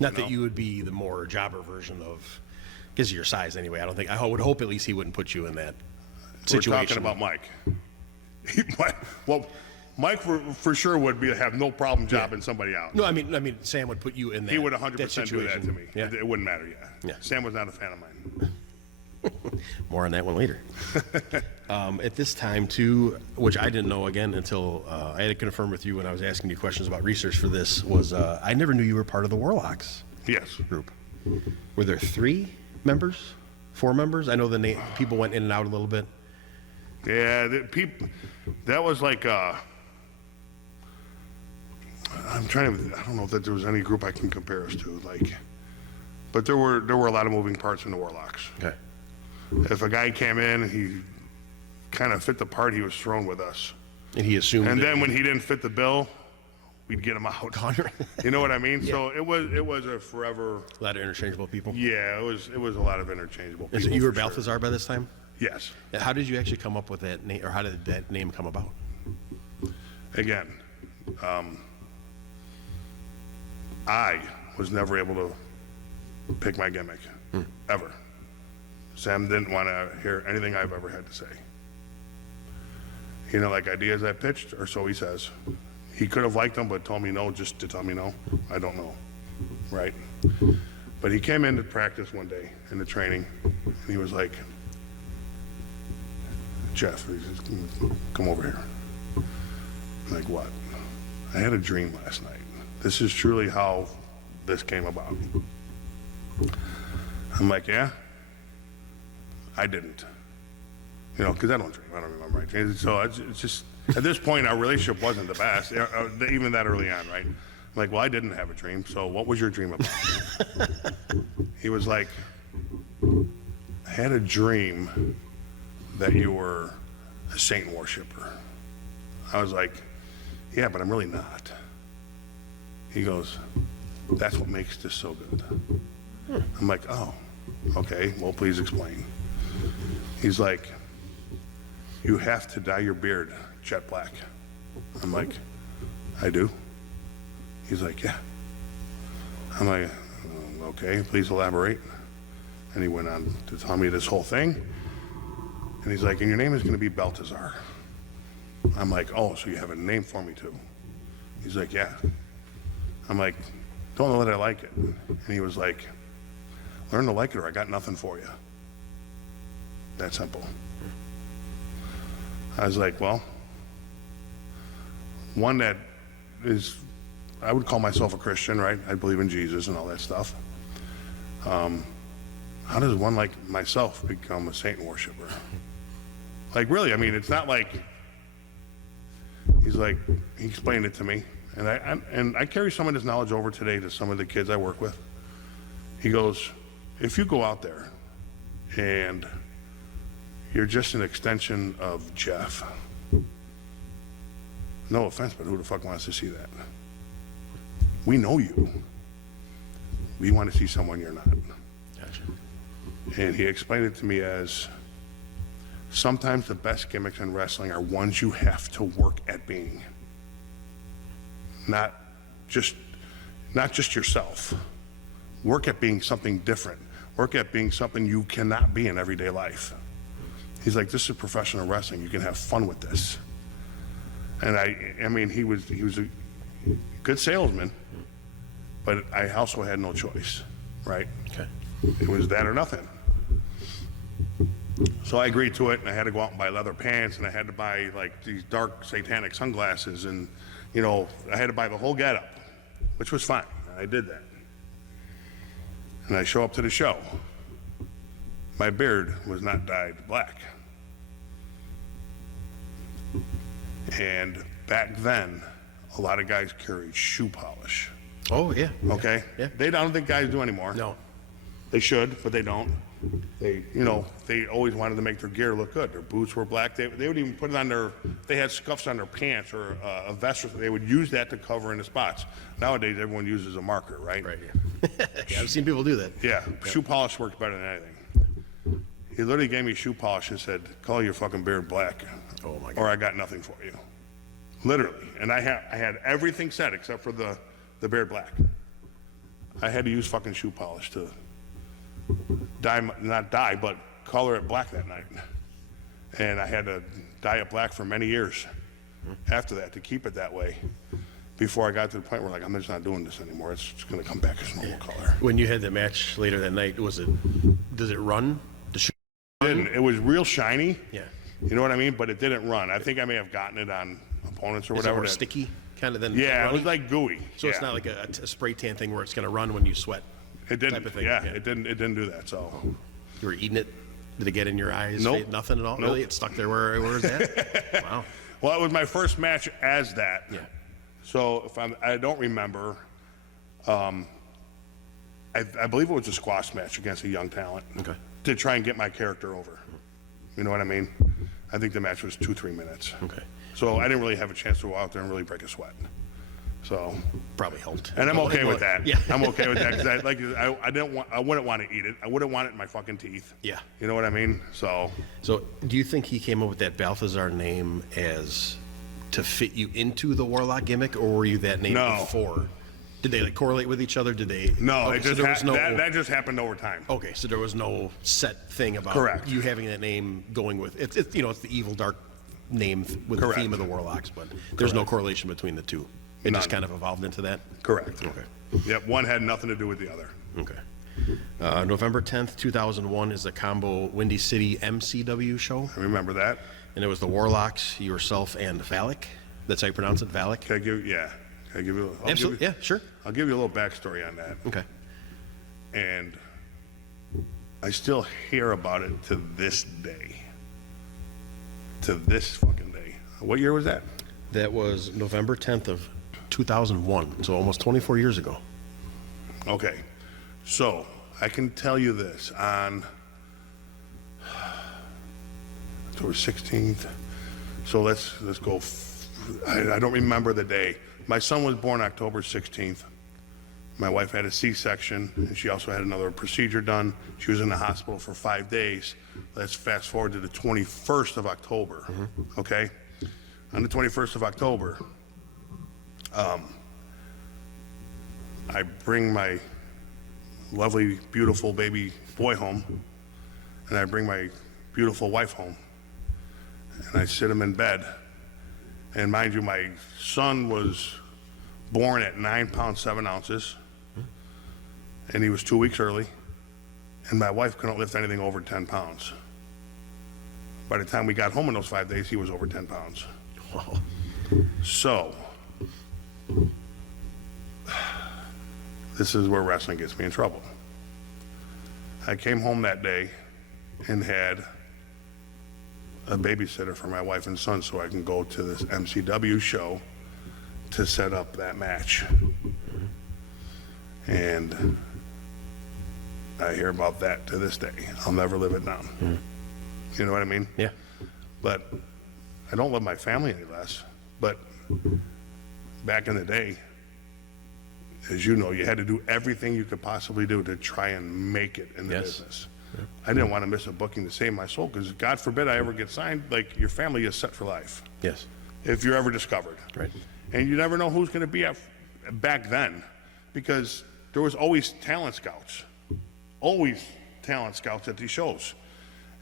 not that you would be the more jobber version of, because of your size anyway. I would hope at least he wouldn't put you in that situation. We're talking about Mike. Well, Mike for sure would have no problem jobbing somebody out. No, I mean Sam would put you in that. He would 100% do that situation. to me. Yeah. It wouldn't matter. Yeah. Sam was not a fan of mine. More on that one later. At this time, too, which I didn't know again until I had to confirm with you when I was asking you questions about research for this, was I never knew you were part of the Warlocks Yes. group. Were there 3 members? 4 members? I know the name, people went in and out a little bit. Yeah, that was like, I'm trying to, I don't know if there was any group I can compare us to, like, but there were a lot of moving parts in the Warlocks. Okay. If a guy came in and he kind of fit the part, he was thrown with us. And he assumed And that- then when he didn't fit the bill, we'd get him out. You know what I mean? So it was a forever. a lot of interchangeable people. Yeah, it was a lot of interchangeable people. Is it you were for sure. Balthazar by this time? Yes. And how did you actually come up with that name, or how did that name come about? Again, I was never able to pick my gimmick, ever. Sam didn't want to hear anything I've ever had to say. You know, like ideas I pitched, or so he says. He could have liked them, but told me no just to tell me no. I don't know, right? But he came into practice one day, in the training, and he was like, Jeff, he says, come over here. I'm like, what? I had a dream last night. This is truly how this came about. I'm like, yeah? I didn't. You know, because I don't dream. I don't remember my dreams. So it's just, at this point, our relationship wasn't the best, even that early on, right? I'm like, well, I didn't have a dream, so what was your dream about? He was like, I had a dream that you were a Satan worshiper. I was like, yeah, but I'm really not. He goes, that's what makes this so good. I'm like, oh, okay, well, please explain. He's like, you have to dye your beard jet black. I'm like, I do? He's like, yeah. I'm like, okay, please elaborate. And he went on to tell me this whole thing. And he's like, and your name is going to be Balthazar. I'm like, oh, so you have a name for me too? He's like, yeah. I'm like, don't know that I like it. And he was like, learn to like it or I got nothing for you. That simple. I was like, well, one that is, I would call myself a Christian, right? I believe in Jesus and all that stuff. How does one like myself become a Satan worshiper? Like, really, I mean, it's not like, he's like, he explained it to me. And I carry some of this knowledge over today to some of the kids I work with. He goes, if you go out there and you're just an extension of Jeff, no offense, but who the fuck wants to see that? We know you. We want to see someone you're not. Gotcha. And he explained it to me as, sometimes the best gimmicks in wrestling are ones you have to work at being. Not just yourself. Work at being something different. Work at being something you cannot be in everyday life. He's like, this is professional wrestling. You can have fun with this. And I mean, he was a good salesman, but I also had no choice, right? Okay. It was that or nothing. So I agreed to it, and I had to go out and buy leather pants, and I had to buy like these dark satanic sunglasses, and you know, I had to buy the whole getup, which was fine. I did that. And I show up to the show. My beard was not dyed black. And back then, a lot of guys carried shoe polish. Oh, yeah. Okay? Yeah. I don't think guys do anymore. No. They should, but they don't. They, you know, they always wanted to make their gear look good. Their boots were black. They would even put it on their, they had scuffs on their pants or a vest, or they would use that to cover in the spots. Nowadays, everyone uses a marker, right? Right, yeah. Yeah, I've seen people do that. Yeah, shoe polish works better than anything. He literally gave me shoe polish and said, color your fucking beard black. Oh, my God. Or I got nothing for you. Literally. And I had everything set except for the beard black. I had to use fucking shoe polish to not dye, but color it black that night. And I had to dye it black for many years after that to keep it that way before I got to the point where like, I'm just not doing this anymore. It's just going to come back as normal color. When you had the match later that night, does it run? The shoe? didn't. It was real shiny. Yeah. You know what I mean? But it didn't run. I think I may have gotten it on opponents or Is it whatever. more sticky kind of than Yeah, it runny? was like gooey. So it's not like a spray tan thing where it's going to run when you sweat. It didn't. type of thing. Yeah, it didn't do that. So You were eating it. Did it get in your eyes? Nope. Nothing at all. Nope. Really? It stuck there where it was at. Wow. well, it was my first match as that. Yeah. So if I don't remember, I believe it was a squash match against a young talent. Okay. To try and get my character over. You know what I mean? I think the match was 2-3 minutes. Okay. So I didn't really have a chance to go out there and really break a sweat. So, Probably helped. and I'm okay with that. Yeah. I'm okay with that because I wouldn't want to eat it. I wouldn't want it in my fucking teeth. Yeah. You know what I mean? So, So, do you think he came up with that Balthazar name as to fit you into the Warlock gimmick, or were you that name No. before? Did they like correlate with each other? Did they? no, Okay, it so just there was no. that just happened over time. Okay, so there was no set thing about Correct. you having that name going with it's it's the evil dark name with Correct. the theme of the Warlocks, but there's no correlation between the two. It just None. kind of evolved into that. Correct. Okay. Yep, one had nothing to do with the other. Okay. November 10th, 2001 is the combo Windy City MCW show, I remember that. and it was the Warlocks, yourself, and Valak. That's how you pronounce it, Valak. Can I give you? I'll Absolutely. Give you, Yeah. Sure. I'll give you a little backstory on that. Okay. And I still hear about it to this day. To this fucking day. What year was that? That was November 10th of 2001, so almost 24 years ago. Okay. So, I can tell you this. On October 16th. So let's go. I don't remember the day. My son was born October 16th. My wife had a C-section, and she also had another procedure done. She was in the hospital for 5 days. Let's fast forward to the 21st of October, okay? On the 21st of October, I bring my lovely, beautiful baby boy home, and I bring my beautiful wife home, and I sit him in bed. And mind you, my son was born at 9 pounds 7 ounces, and he was 2 weeks early, and my wife couldn't lift anything over 10 pounds. By the time we got home in those 5 days, he was over 10 pounds. Wow. So, this is where wrestling gets me in trouble. I came home that day and had a babysitter for my wife and son so I can go to this MCW show to set up that match. And I hear about that to this day. I'll never live it down. You know what I mean? Yeah. But I don't love my family any less. But back in the day, as you know, you had to do everything you could possibly do to try and make it in the Yes. business. I didn't want to miss a booking to save my soul because God forbid I ever get signed. Like, your family is set for life Yes. if you're ever discovered. Right. And you never know who's going to be at back then, because there was always talent scouts at these shows.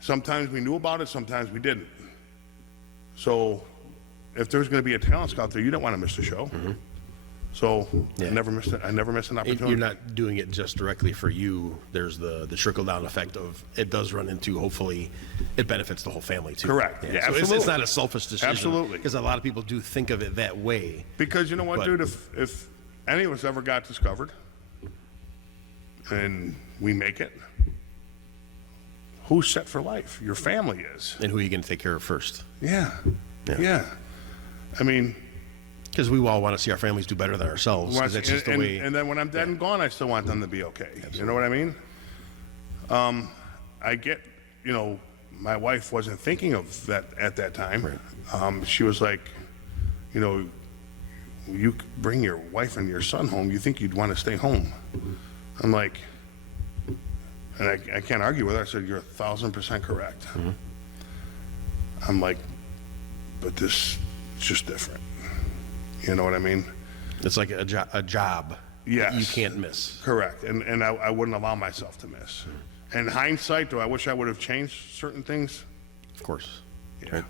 Sometimes we knew about it, sometimes we didn't. So if there's going to be a talent scout there, you don't want to miss the show. So Yeah. I never missed it. I never missed an opportunity. You're not doing it just directly for you. There's the trickle-down effect of it does run into, hopefully, it benefits the whole family, too. Correct. Yeah, so absolutely. it's not a selfish decision. Absolutely. Because a lot of people do think of it that way. Because you know what, But- dude? If any of us ever got discovered and we make it, who's set for life? Your family is. And who are you going to take care of first? Yeah. Yeah. Yeah. I mean, Because we all want to see our families do better than ourselves. 'Cause that's just the way. and then when I'm dead and gone, I still want them to be okay. You know what I mean? I get, my wife wasn't thinking of that at that time. She was like, you bring your wife and your son home, you think you'd want to stay home. I'm like, and I can't argue with her. I said, you're 1,000% correct. I'm like, but this is just different. You know what I mean? It's like a job Yes. that you can't miss. Correct. And I wouldn't allow myself to miss. In hindsight, do I wish I would have changed certain things? Of course. Yeah. Right.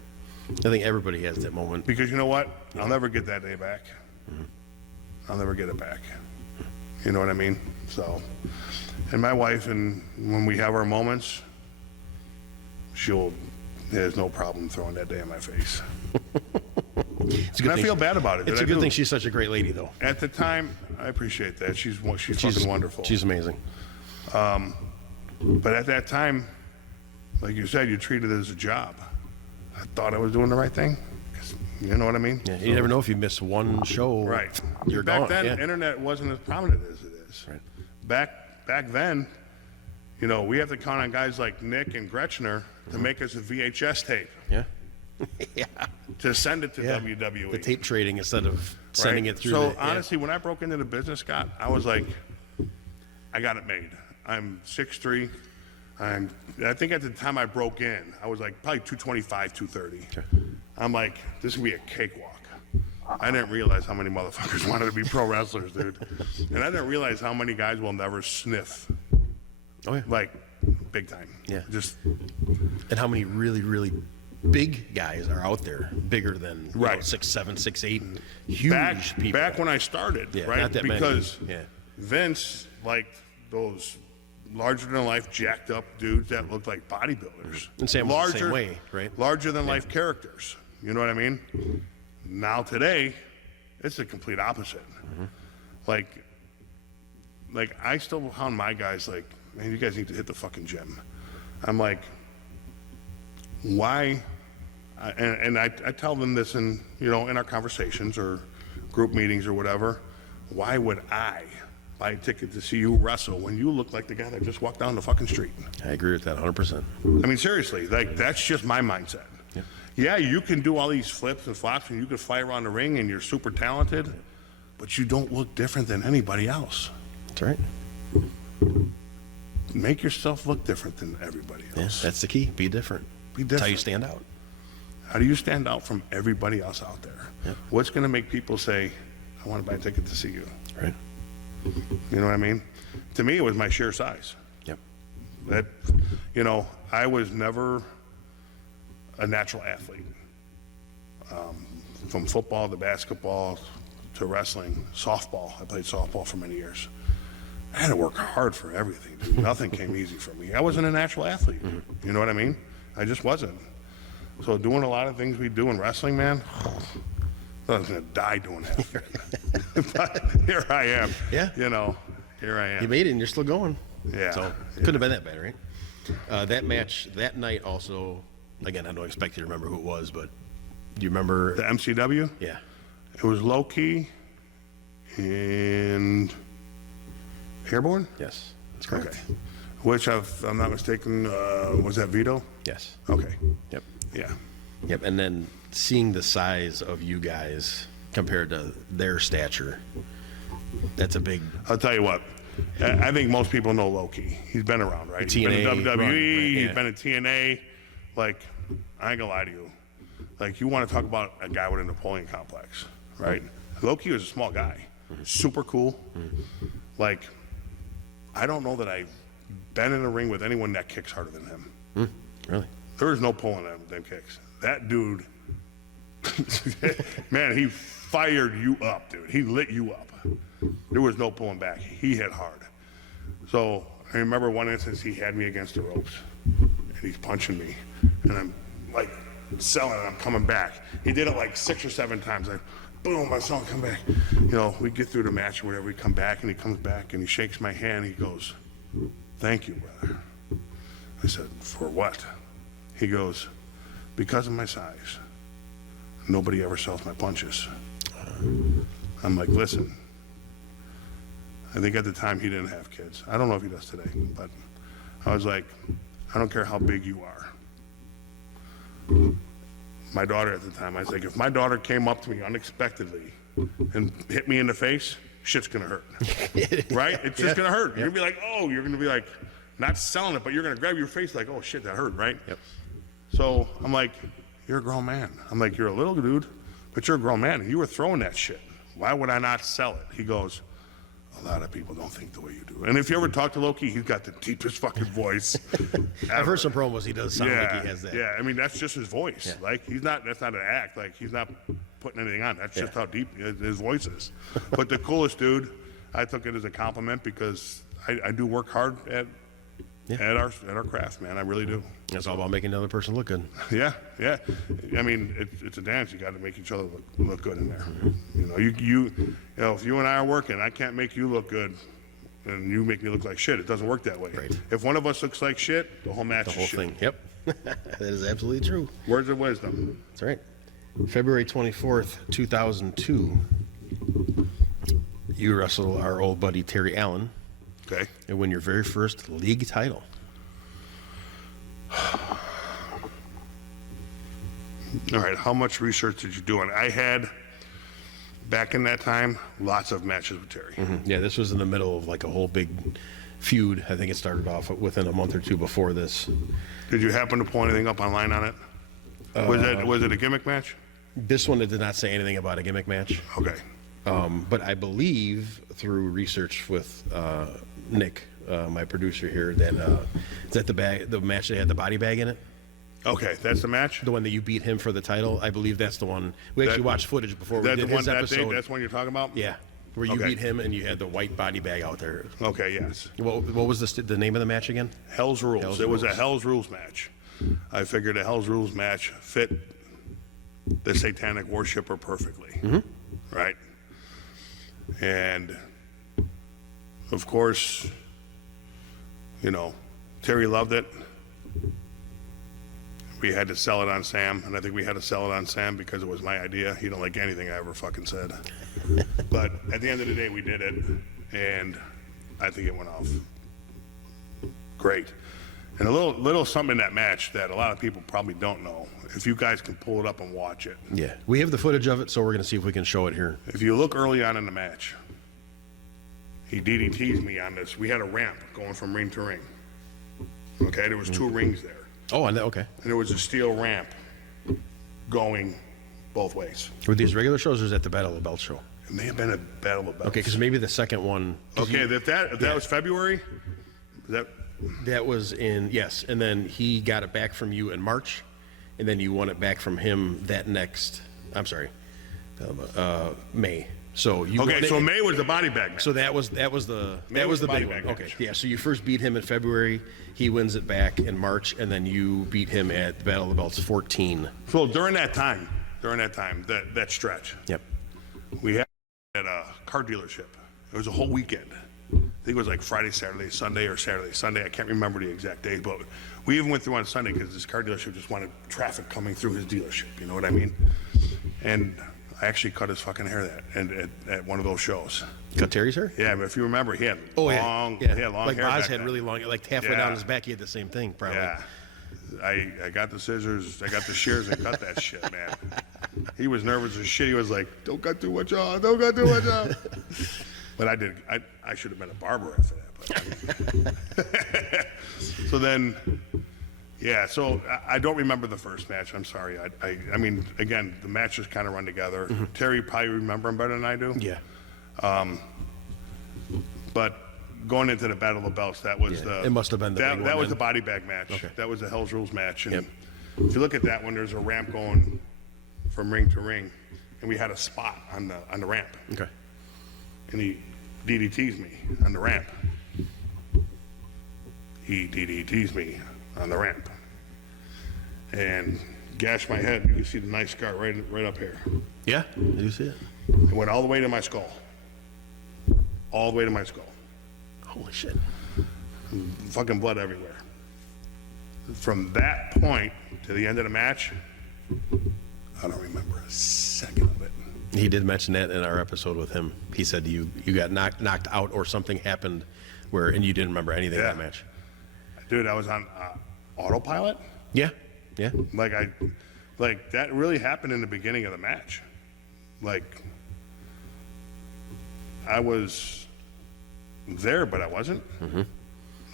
I think everybody has that moment. Because you know what? I'll never get that day back. I'll never get it back. You know what I mean? So, and my wife, and when we have our moments, there's no problem throwing that day in my face. It's a good And I thing feel bad about it. It's dude. a good thing she's such a great lady, though. At the time, I appreciate that. She's fucking wonderful. She's amazing. But at that time, like you said, you treated it as a job. I thought I was doing the right thing. You know what I mean? Yeah, you never know if you miss one show. Right. You're Back gone. then, Yeah. internet wasn't as prominent as it is. Right. Back then, you know, we have to count on guys like Nick and Gretschner to make us a VHS tape Yeah. Yeah. to send it to Yeah. WWE. The tape trading instead of sending right? it through. So the, honestly, when I broke into the business, Scott, I was like, I got it made. I'm 6'3". I think at the time I broke in, I was like probably 225, 230. Okay. I'm like, this would be a cakewalk. I didn't realize how many motherfuckers wanted to be pro wrestlers, dude. And I didn't realize how many guys will never sniff. Oh yeah. Like, big time. Yeah. Just, And how many really, really big guys are out there, bigger than you know, Right. 6'7", 6'8", huge people. back when I started, Yeah, right? not that many. Because Yeah. Vince liked those larger than life, jacked up dudes that looked like bodybuilders. And Sam was the same way, right? Larger than life characters. You know what I mean? Now today, it's the complete opposite. Like I still hound my guys like, man, you guys need to hit the fucking gym. I'm like, why? And I tell them this in, you know, in our conversations or group meetings or whatever. Why would I buy a ticket to see you wrestle when you look like the guy that just walked down the fucking street? I agree with that 100%. I mean, seriously, like, that's just my mindset. Yeah, you can do all these flips and flops and you can fly around the ring and you're super talented, but you don't look different than anybody else. That's right. Make yourself look different than everybody Yeah, else. that's the key. Be different. Be That's how you different. stand out. How do you stand out from everybody else out there? Yep. What's going to make people say, I want to buy a ticket to see you? Right. You know what I mean? To me, it was my sheer size. Yep. That, you know, I was never a natural athlete. From football to basketball to wrestling, softball. I played softball for many years. I had to work hard for everything, dude. Nothing came easy for me. I wasn't a natural athlete. You know what I mean? I just wasn't. So doing a lot of things we do in wrestling, man, I was gonna die doing that. But here I am. Yeah. You know, here I You am. made it and you're still going. Yeah. So couldn't have been that bad, right? That match that night also, again, I don't expect you to remember who it was, but do you remember? The MCW, Yeah. it was low key and Airborne. Yes. That's correct. Okay. Which, if I'm not mistaken, was that Vito? Yes. Okay. Yep. Yeah. Yep. And then seeing the size of you guys compared to their stature, that's a big. I'll tell you what. I think most people know Loki. He's been around, right? He's been in TNA WWE. run, right, He's yeah. been in TNA. Like, I ain't gonna lie to you. Like, you want to talk about a guy with a Napoleon complex, right? Loki was a small guy, super cool. Like, I don't know that I've been in a ring with anyone that kicks harder than him. Really? There is no pulling them kicks. That dude, man, he fired you up, dude. He lit you up. There was no pulling back. He hit hard. So I remember one instance he had me against the ropes, and he's punching me, and I'm like selling, and I'm coming back. He did it like 6 or 7 times. Like, boom, I saw him come back. You know, we get through the match or whatever. We come back, and he comes back, and he shakes my hand. He goes, "Thank you, brother." I said, "For what?" He goes, "Because of my size. Nobody ever sells my punches." I'm like, listen, I think at the time he didn't have kids. I don't know if he does today, but I was like, I don't care how big you are. My daughter at the time, I was like, if my daughter came up to me unexpectedly and hit me in the face, shit's gonna hurt. Right? It's just gonna hurt. You're gonna be like, oh, you're gonna be like, not selling it, but you're gonna grab your face like, oh shit, that hurt, right? Yep. So I'm like, you're a grown man. I'm like, you're a little dude, but you're a grown man, and you were throwing that shit. Why would I not sell it? He goes, a lot of people don't think the way you do. And if you ever talk to Loki, he's got the deepest fucking voice. I've heard some promos. He does sound like he has that. Yeah, I mean, that's just his voice. Yeah. Like, that's not an act. Like, he's not putting anything on. That's just how deep his voice is. But the coolest dude, I took it as a compliment because I do work hard at at our craft, man. I really do. It's all about making the other person look good. Yeah. I mean, it's a dance. You got to make each other look good in there. You know, you know, if you and I are working, I can't make you look good, and you make me look like shit. It doesn't work that way. Right. If one of us looks like shit, the whole match The is whole shit. thing. Yep. That is absolutely true. Words of wisdom. That's right. February 24th, 2002, you wrestle our old buddy Terry Allen Okay. and win your very first league title. All right. How much research did you do on? I had back in that time lots of matches with Terry. Yeah, this was in the middle of like a whole big feud. I think it started off within a month or two before this. Did you happen to pull anything up online on it? Was it a gimmick match? This one, it did not say anything about a gimmick match. Okay. But I believe through research with Nick, my producer here, that is that the match that had the body bag in it? Okay, that's the match. The one that you beat him for the title? I believe that's the one. We actually watched footage before we That did the one his that episode. day. That's one you're talking about. Yeah, where you Okay. beat him and you had the white body bag out there. Okay. Yes. What was the name of the match again? Hell's Rules. Hell's It was a Rules. Hell's Rules match. I figured a Hell's Rules match fit the satanic worshiper perfectly. Right? And of course, you know, Terry loved it. We had to sell it on Sam, and I think we had to sell it on Sam because it was my idea. He don't like anything I ever fucking said. But at the end of the day, we did it, and I think it went off great. And a little something in that match that a lot of people probably don't know. If you guys can pull it up and watch it. Yeah, we have the footage of it, so we're going to see if we can show it here. If you look early on in the match, he DDT's me on this. We had a ramp going from ring to ring. Okay, there was two rings there. Oh, and okay. And there was a steel ramp going both ways. Were these regular shows or is that the Battle of the Belts show? It may have been a battle of belts. Okay, because maybe the second one. Okay, if that was February, That was in, yes, and then he got it back from you in March, and then you won it back from him that next, I'm sorry, May. So you okay, won it- so May was the body bag match. So that was the was the big body bag one. Okay, match. yeah. So you first beat him in February, he wins it back in March, and then you beat him at the Battle of the Belts 14. So during that time, that stretch, Yep. we had at a car dealership. It was a whole weekend. I think it was like Friday, Saturday, Sunday, or Saturday, Sunday. I can't remember the exact day, but we even went through on Sunday because this car dealership just wanted traffic coming through his dealership. You know what I mean? And I actually cut his fucking hair at one of those shows. Cut Terry's hair? Yeah, but if you remember, he had long, yeah. he had long like hair. Boz back had then. really long, like halfway Yeah. down his back, he had the same thing, probably. Yeah. I got the scissors, I got the shears and cut that shit, man. He was nervous as shit. He was like, don't cut too much off, don't cut too much off. But I did, I should have been a barber after that. But. So then, yeah, so I don't remember the first match, I'm sorry. I mean, again, the matches kind of run together. Terry probably remember him better than I do. Yeah. But going into the Battle of the Belts, that was Yeah, the... it must have been the that, big that one was then. the body bag match. Okay. That was the Hell's Rules match. And Yep. if you look at that one, there's a ramp going from ring to ring, and we had a spot on the ramp. Okay. And he DDTs me on the ramp. He DDTs me on the ramp. And gashed my head. You can see the nice scar right up here. Yeah, you see it? It went all the way to my skull. All the way to my skull. Holy shit. Fucking blood everywhere. From that point to the end of the match, I don't remember a second of it. He did mention that in our episode with him. He said you got knocked out or something happened and you didn't remember anything of that Yeah. match. Dude, I was on autopilot. Yeah, yeah. Like that really happened in the beginning of the match. Like I was there, but I wasn't.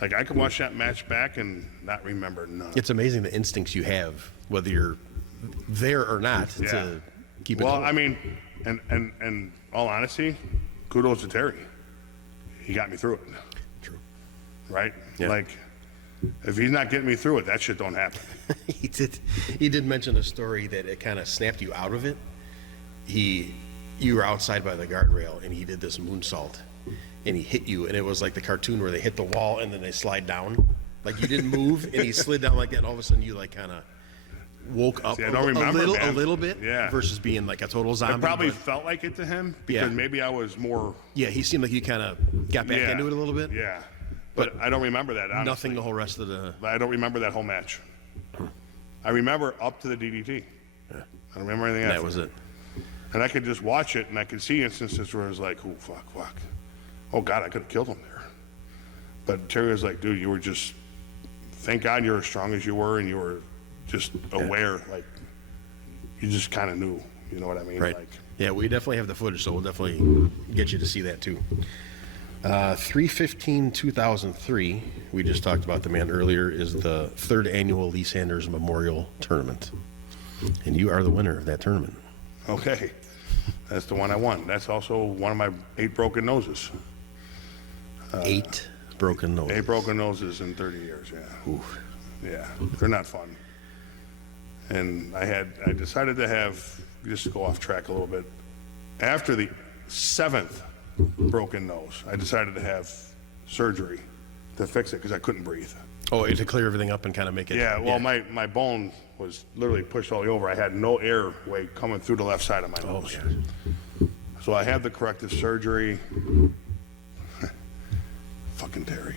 Like I could watch that match back and not remember none. It's amazing the instincts you have, whether you're there or not, Yeah. to keep it Well, going. I mean, and all honesty, kudos to Terry. He got me through it. True. Right? Yeah. Like, if he's not getting me through it, that shit don't happen. He did mention a story that it kind of snapped you out of it. You were outside by the guardrail and he did this moonsault and he hit you, and it was like the cartoon where they hit the wall and then they slide down. Like you didn't move, and he slid down like that, and all of a sudden you like kind of woke up See, I don't remember, a man. little bit, Yeah. versus being like a total zombie. I probably but- felt like it to him because Yeah. maybe I was more. yeah, he seemed like he kind of got back Yeah. into it a little bit. Yeah, but I don't remember that. Honestly. Nothing the whole rest of the. I don't remember that whole match. I remember up to the DDT. I don't remember anything after. That was it. And I could just watch it, and I could see instances where it was like, oh, fuck. Oh, God, I could have killed him there. But Terry was like, dude, you were just, thank God you were as strong as you were, and you were just aware, like, you just kind of knew, you know what I mean? Right. Like, Yeah, we definitely have the footage, so we'll definitely get you to see that too. 3/15/2003, we just talked about the man earlier, is the 3rd annual Lee Sanders Memorial Tournament. And you are the winner of that tournament. okay, that's the one I won. That's also one of my 8 broken noses. 8 broken noses. 8 broken noses in 30 years, yeah. Oof. Yeah, they're not fun. And I decided to have, just go off track a little bit. After the 7th broken nose, I decided to have surgery to fix it because I couldn't breathe. Oh, to clear everything up and kind of make it. Yeah, well, my bone was literally pushed all the way over. I had no airway coming through the left side of my Oh, nose. yeah. So I had the corrective surgery. Fucking Terry.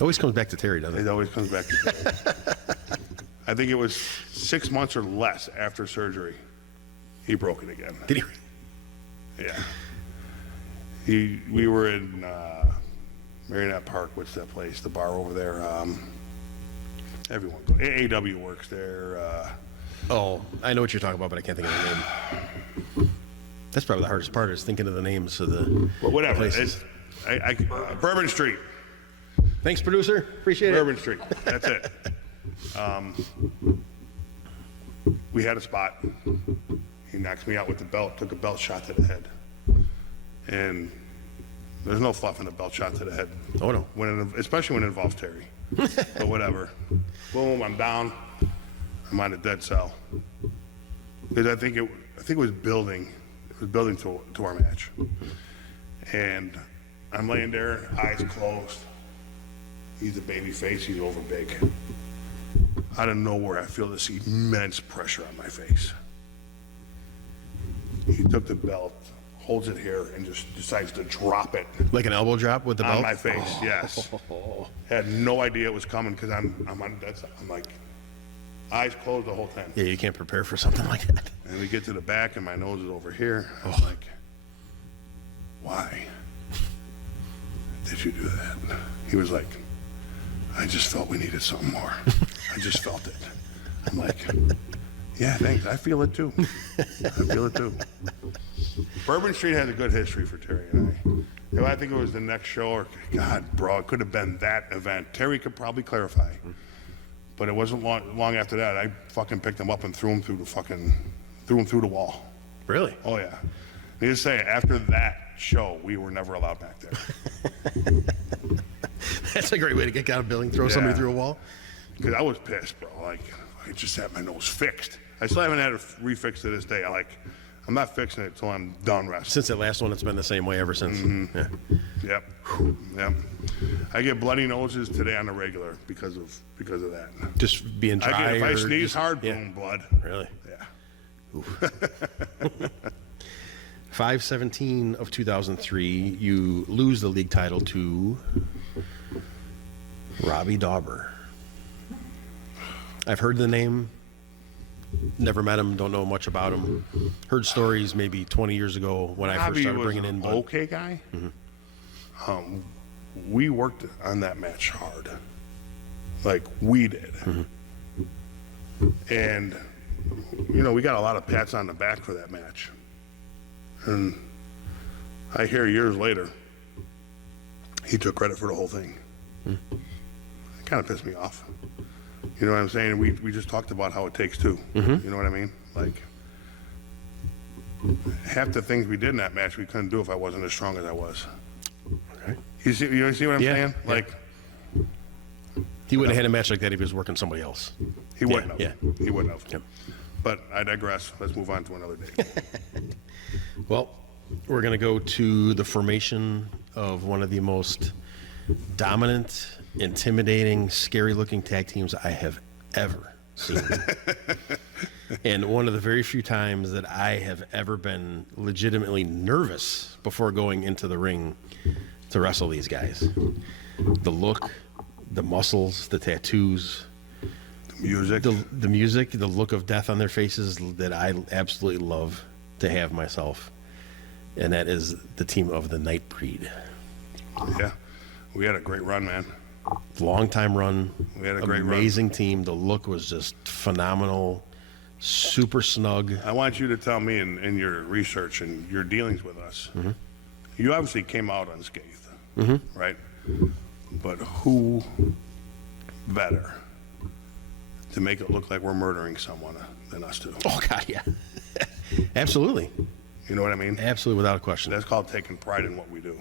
Always comes back to Terry, doesn't It it? always comes back to Terry. I think it was 6 months or less after surgery, he broke it again. Did he? Yeah. We were in Marionette Park. What's that place? The bar over there. Everyone goes. AAW works there. Oh, I know what you're talking about, but I can't think of the name. That's probably the hardest part, is thinking of the names of the But whatever. places. It's, Bourbon Street. Thanks, producer. Appreciate it. Bourbon Street. That's it. We had a spot. He knocks me out with the belt, took a belt shot to the head. And there's no fluff in a belt shot to the head. Oh, no. Especially when it involves Terry. But whatever. Boom, I'm down. I'm on a dead cell. Because I think it was building. It was building to our match. And I'm laying there, eyes closed. He's a baby face, he's over big. Out of nowhere, I feel this immense pressure on my face. He took the belt, holds it here, and just decides to drop it Like an elbow drop with the belt? on my face, yes. Had no idea it was coming because I'm on dead side. I'm like, eyes closed the whole time. Yeah, you can't prepare for something like that. And we get to the back and my nose is over here. I'm like, why did you do that? He was like, I just felt we needed something more. I just felt it. I'm like, yeah, thanks. I feel it too. I feel it too. Bourbon Street has a good history for Terry and I. You know, I think it was the next show, or God, bro, it could have been that event. Terry could probably clarify. But it wasn't long after that. I fucking picked him up and threw him through the wall. Really? Oh yeah. Needless to say, after that show, we were never allowed back there. That's a great way to get out of building, throw somebody Yeah. through a wall. Because I was pissed, bro. Like, I just had my nose fixed. I still haven't had it refixed to this day. I'm not fixing it until I'm done wrestling. Since that last one, it's been the same way ever since. Yeah. Yep. I get bloody noses today on the regular because of that. Just being dry. If I or sneeze just- hard, yeah. boom, blood. Really? Yeah. 5/17 of 2003, you lose the league title to Robbie Dauber. I've heard the name, never met him, don't know much about him. Heard stories maybe 20 years ago when I first Bobby started was bringing an in. But okay guy. We worked on that match hard, like we did, and we got a lot of pats on the back for that match. And I hear years later, he took credit for the whole thing. It kind of pissed me off. You know what I'm saying? We just talked about how it takes two. You know what I mean? Like, half the things we did in that match we couldn't do if I wasn't as strong as I was. Okay. You see what I'm Yeah, saying? yeah. Like, He wouldn't have had a match like that if he was working somebody else. he wouldn't have. yeah. He wouldn't have. Yep. But I digress. Let's move on to another day. Well, we're going to go to the formation of one of the most dominant intimidating, scary-looking tag teams I have ever seen. And one of the very few times that I have ever been legitimately nervous before going into the ring to wrestle these guys. The look, the muscles, the tattoos, Music. the music, the look of death on their faces that I absolutely love to have myself. And that is the team of the Nightbreed. Yeah. We had a great run, man. Long time run. We had a great run. Amazing team. The look was just phenomenal. Super snug. I want you to tell me in your research and your dealings with us, you obviously came out unscathed, right? But who better to make it look like we're murdering someone than us two? Oh, God, yeah. Absolutely. You know what I mean? Absolutely, without a question. That's called taking pride in what we do.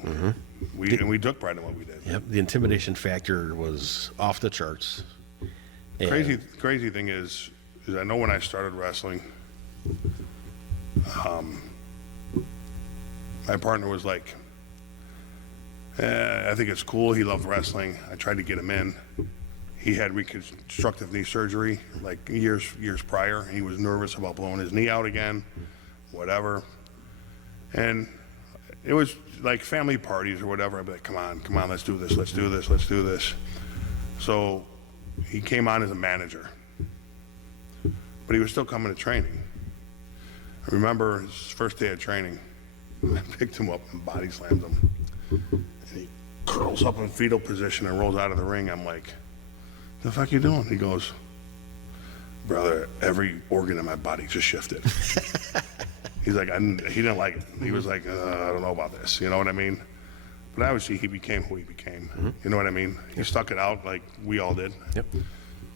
We took pride in what we did. Yep, the intimidation factor was off the charts. And Crazy thing is I know when I started wrestling, my partner was like, I think it's cool. He loved wrestling. I tried to get him in. He had reconstructive knee surgery like years prior. He was nervous about blowing his knee out again, whatever. And it was like family parties or whatever. I'd be like, come on, let's do this. So he came on as a manager, but he was still coming to training. I remember his first day of training, I picked him up and body slammed him. And he curls up in fetal position and rolls out of the ring. I'm like, the fuck you doing? He goes, brother, every organ in my body just shifted. He's like, he didn't like it. He was like, I don't know about this. You know what I mean? But obviously he became who he became. You know what I mean? He stuck it out like we all did. Yep. And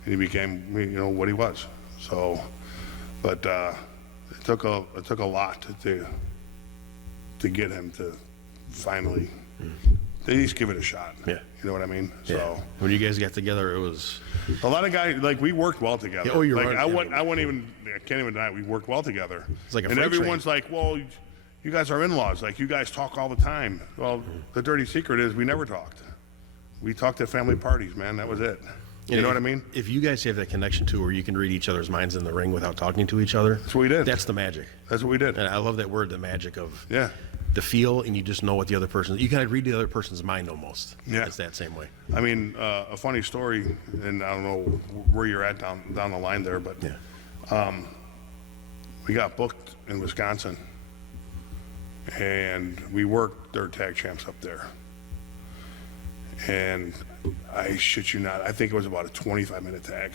he became, what he was. So, but it took a lot to get him to finally at least give it a shot. Yeah. You know what I mean? Yeah. So When you guys got together, it was... a lot of guys, like, we worked well together. Yeah, oh, you're like, right. I can't even deny it. We worked well together. It's like a and freight everyone's like, well, you guys are in-laws. Like, you guys talk all the time. Well, the dirty secret is we never talked. We talked at family parties, man. That was it. You know what I mean? If you guys have that connection too, where you can read each other's minds in the ring without talking to each other, That's what we did. That's the magic. That's what we did. And I love that word, the magic of Yeah. the feel, and you just know what the other person. You kind of read the other person's mind almost. Yeah. It's that same way. I mean, a funny story, and I don't know where you're at down the line there, but Yeah. we got booked in Wisconsin, and we worked their tag champs up there. And I shit you not, I think it was about a 25-minute tag.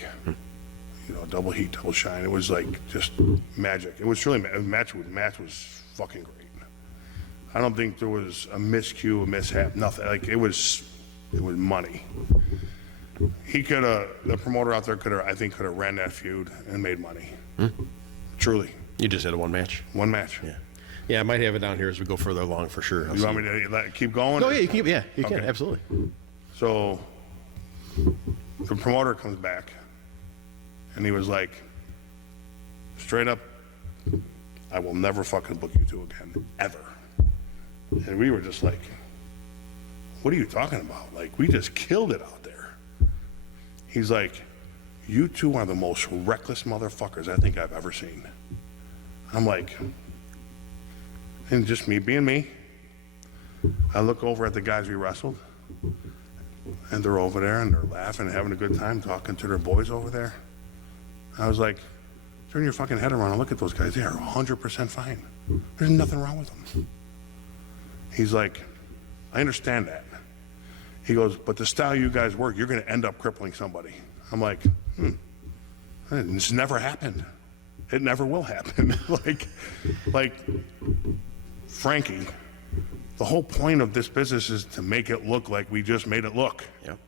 Double heat, double shine. It was like just magic. It was truly a match was fucking great. I don't think there was a miscue, a mishap, nothing. Like it was money. The promoter out there could have ran that feud and made money. Truly. You just had a one match. One match. Yeah. Yeah, I might have it down here as we go further along for sure. You want me to keep going? Oh yeah, you can. Yeah, you can Okay. absolutely. So the promoter comes back and he was like, straight up, I will never fucking book you two again, ever. And we were just like, what are you talking about? Like, we just killed it out there. He's like, you two are the most reckless motherfuckers I think I've ever seen. I'm like, and just me being me, I look over at the guys we wrestled, and they're over there and they're laughing and having a good time talking to their boys over there. I was like, turn your fucking head around and look at those guys. They are 100% fine. There's nothing wrong with them. He's like, I understand that. He goes, but the style you guys work, you're going to end up crippling somebody. I'm like, This never happened. It never will happen. like Frankie, the whole point of this business is to make it look like we just made it look. Yep.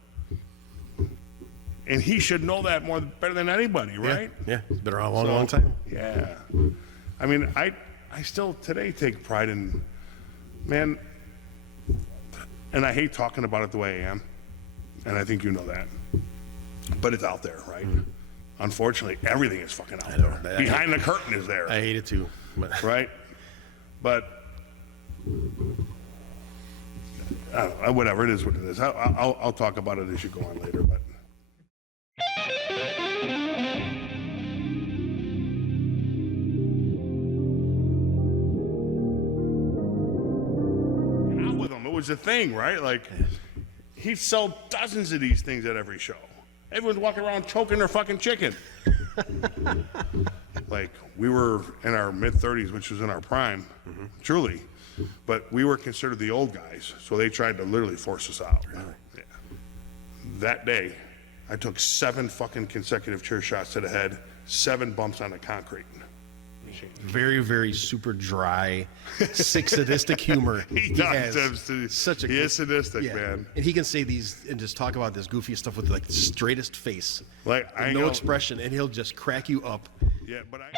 And he should know that better than anybody, right? Yeah. It's been around a long time. Yeah. I mean, I still today take pride in, man, and I hate talking about it the way I am, and I think you know that. But it's out there, right? Unfortunately, everything is fucking out there. Behind the curtain is there. I hate it too. But Right? But whatever, it is what it is. I'll talk about it as you go on later, but. Out with him, it was a thing, right? Like, he'd sell dozens of these things at every show. Everyone's walking around choking their fucking chicken. Like, we were in our mid-30s, which was in our prime, truly. But we were considered the old guys, so they tried to literally force us out. Really? Yeah. That day, I took 7 fucking consecutive chair shots to the head, 7 bumps on the concrete. Very, very super dry, sick, sadistic humor. He is sadistic, man. And he can say these and just talk about this goofy stuff with like the straightest face, like no expression, and he'll just crack you up. Yeah, but I.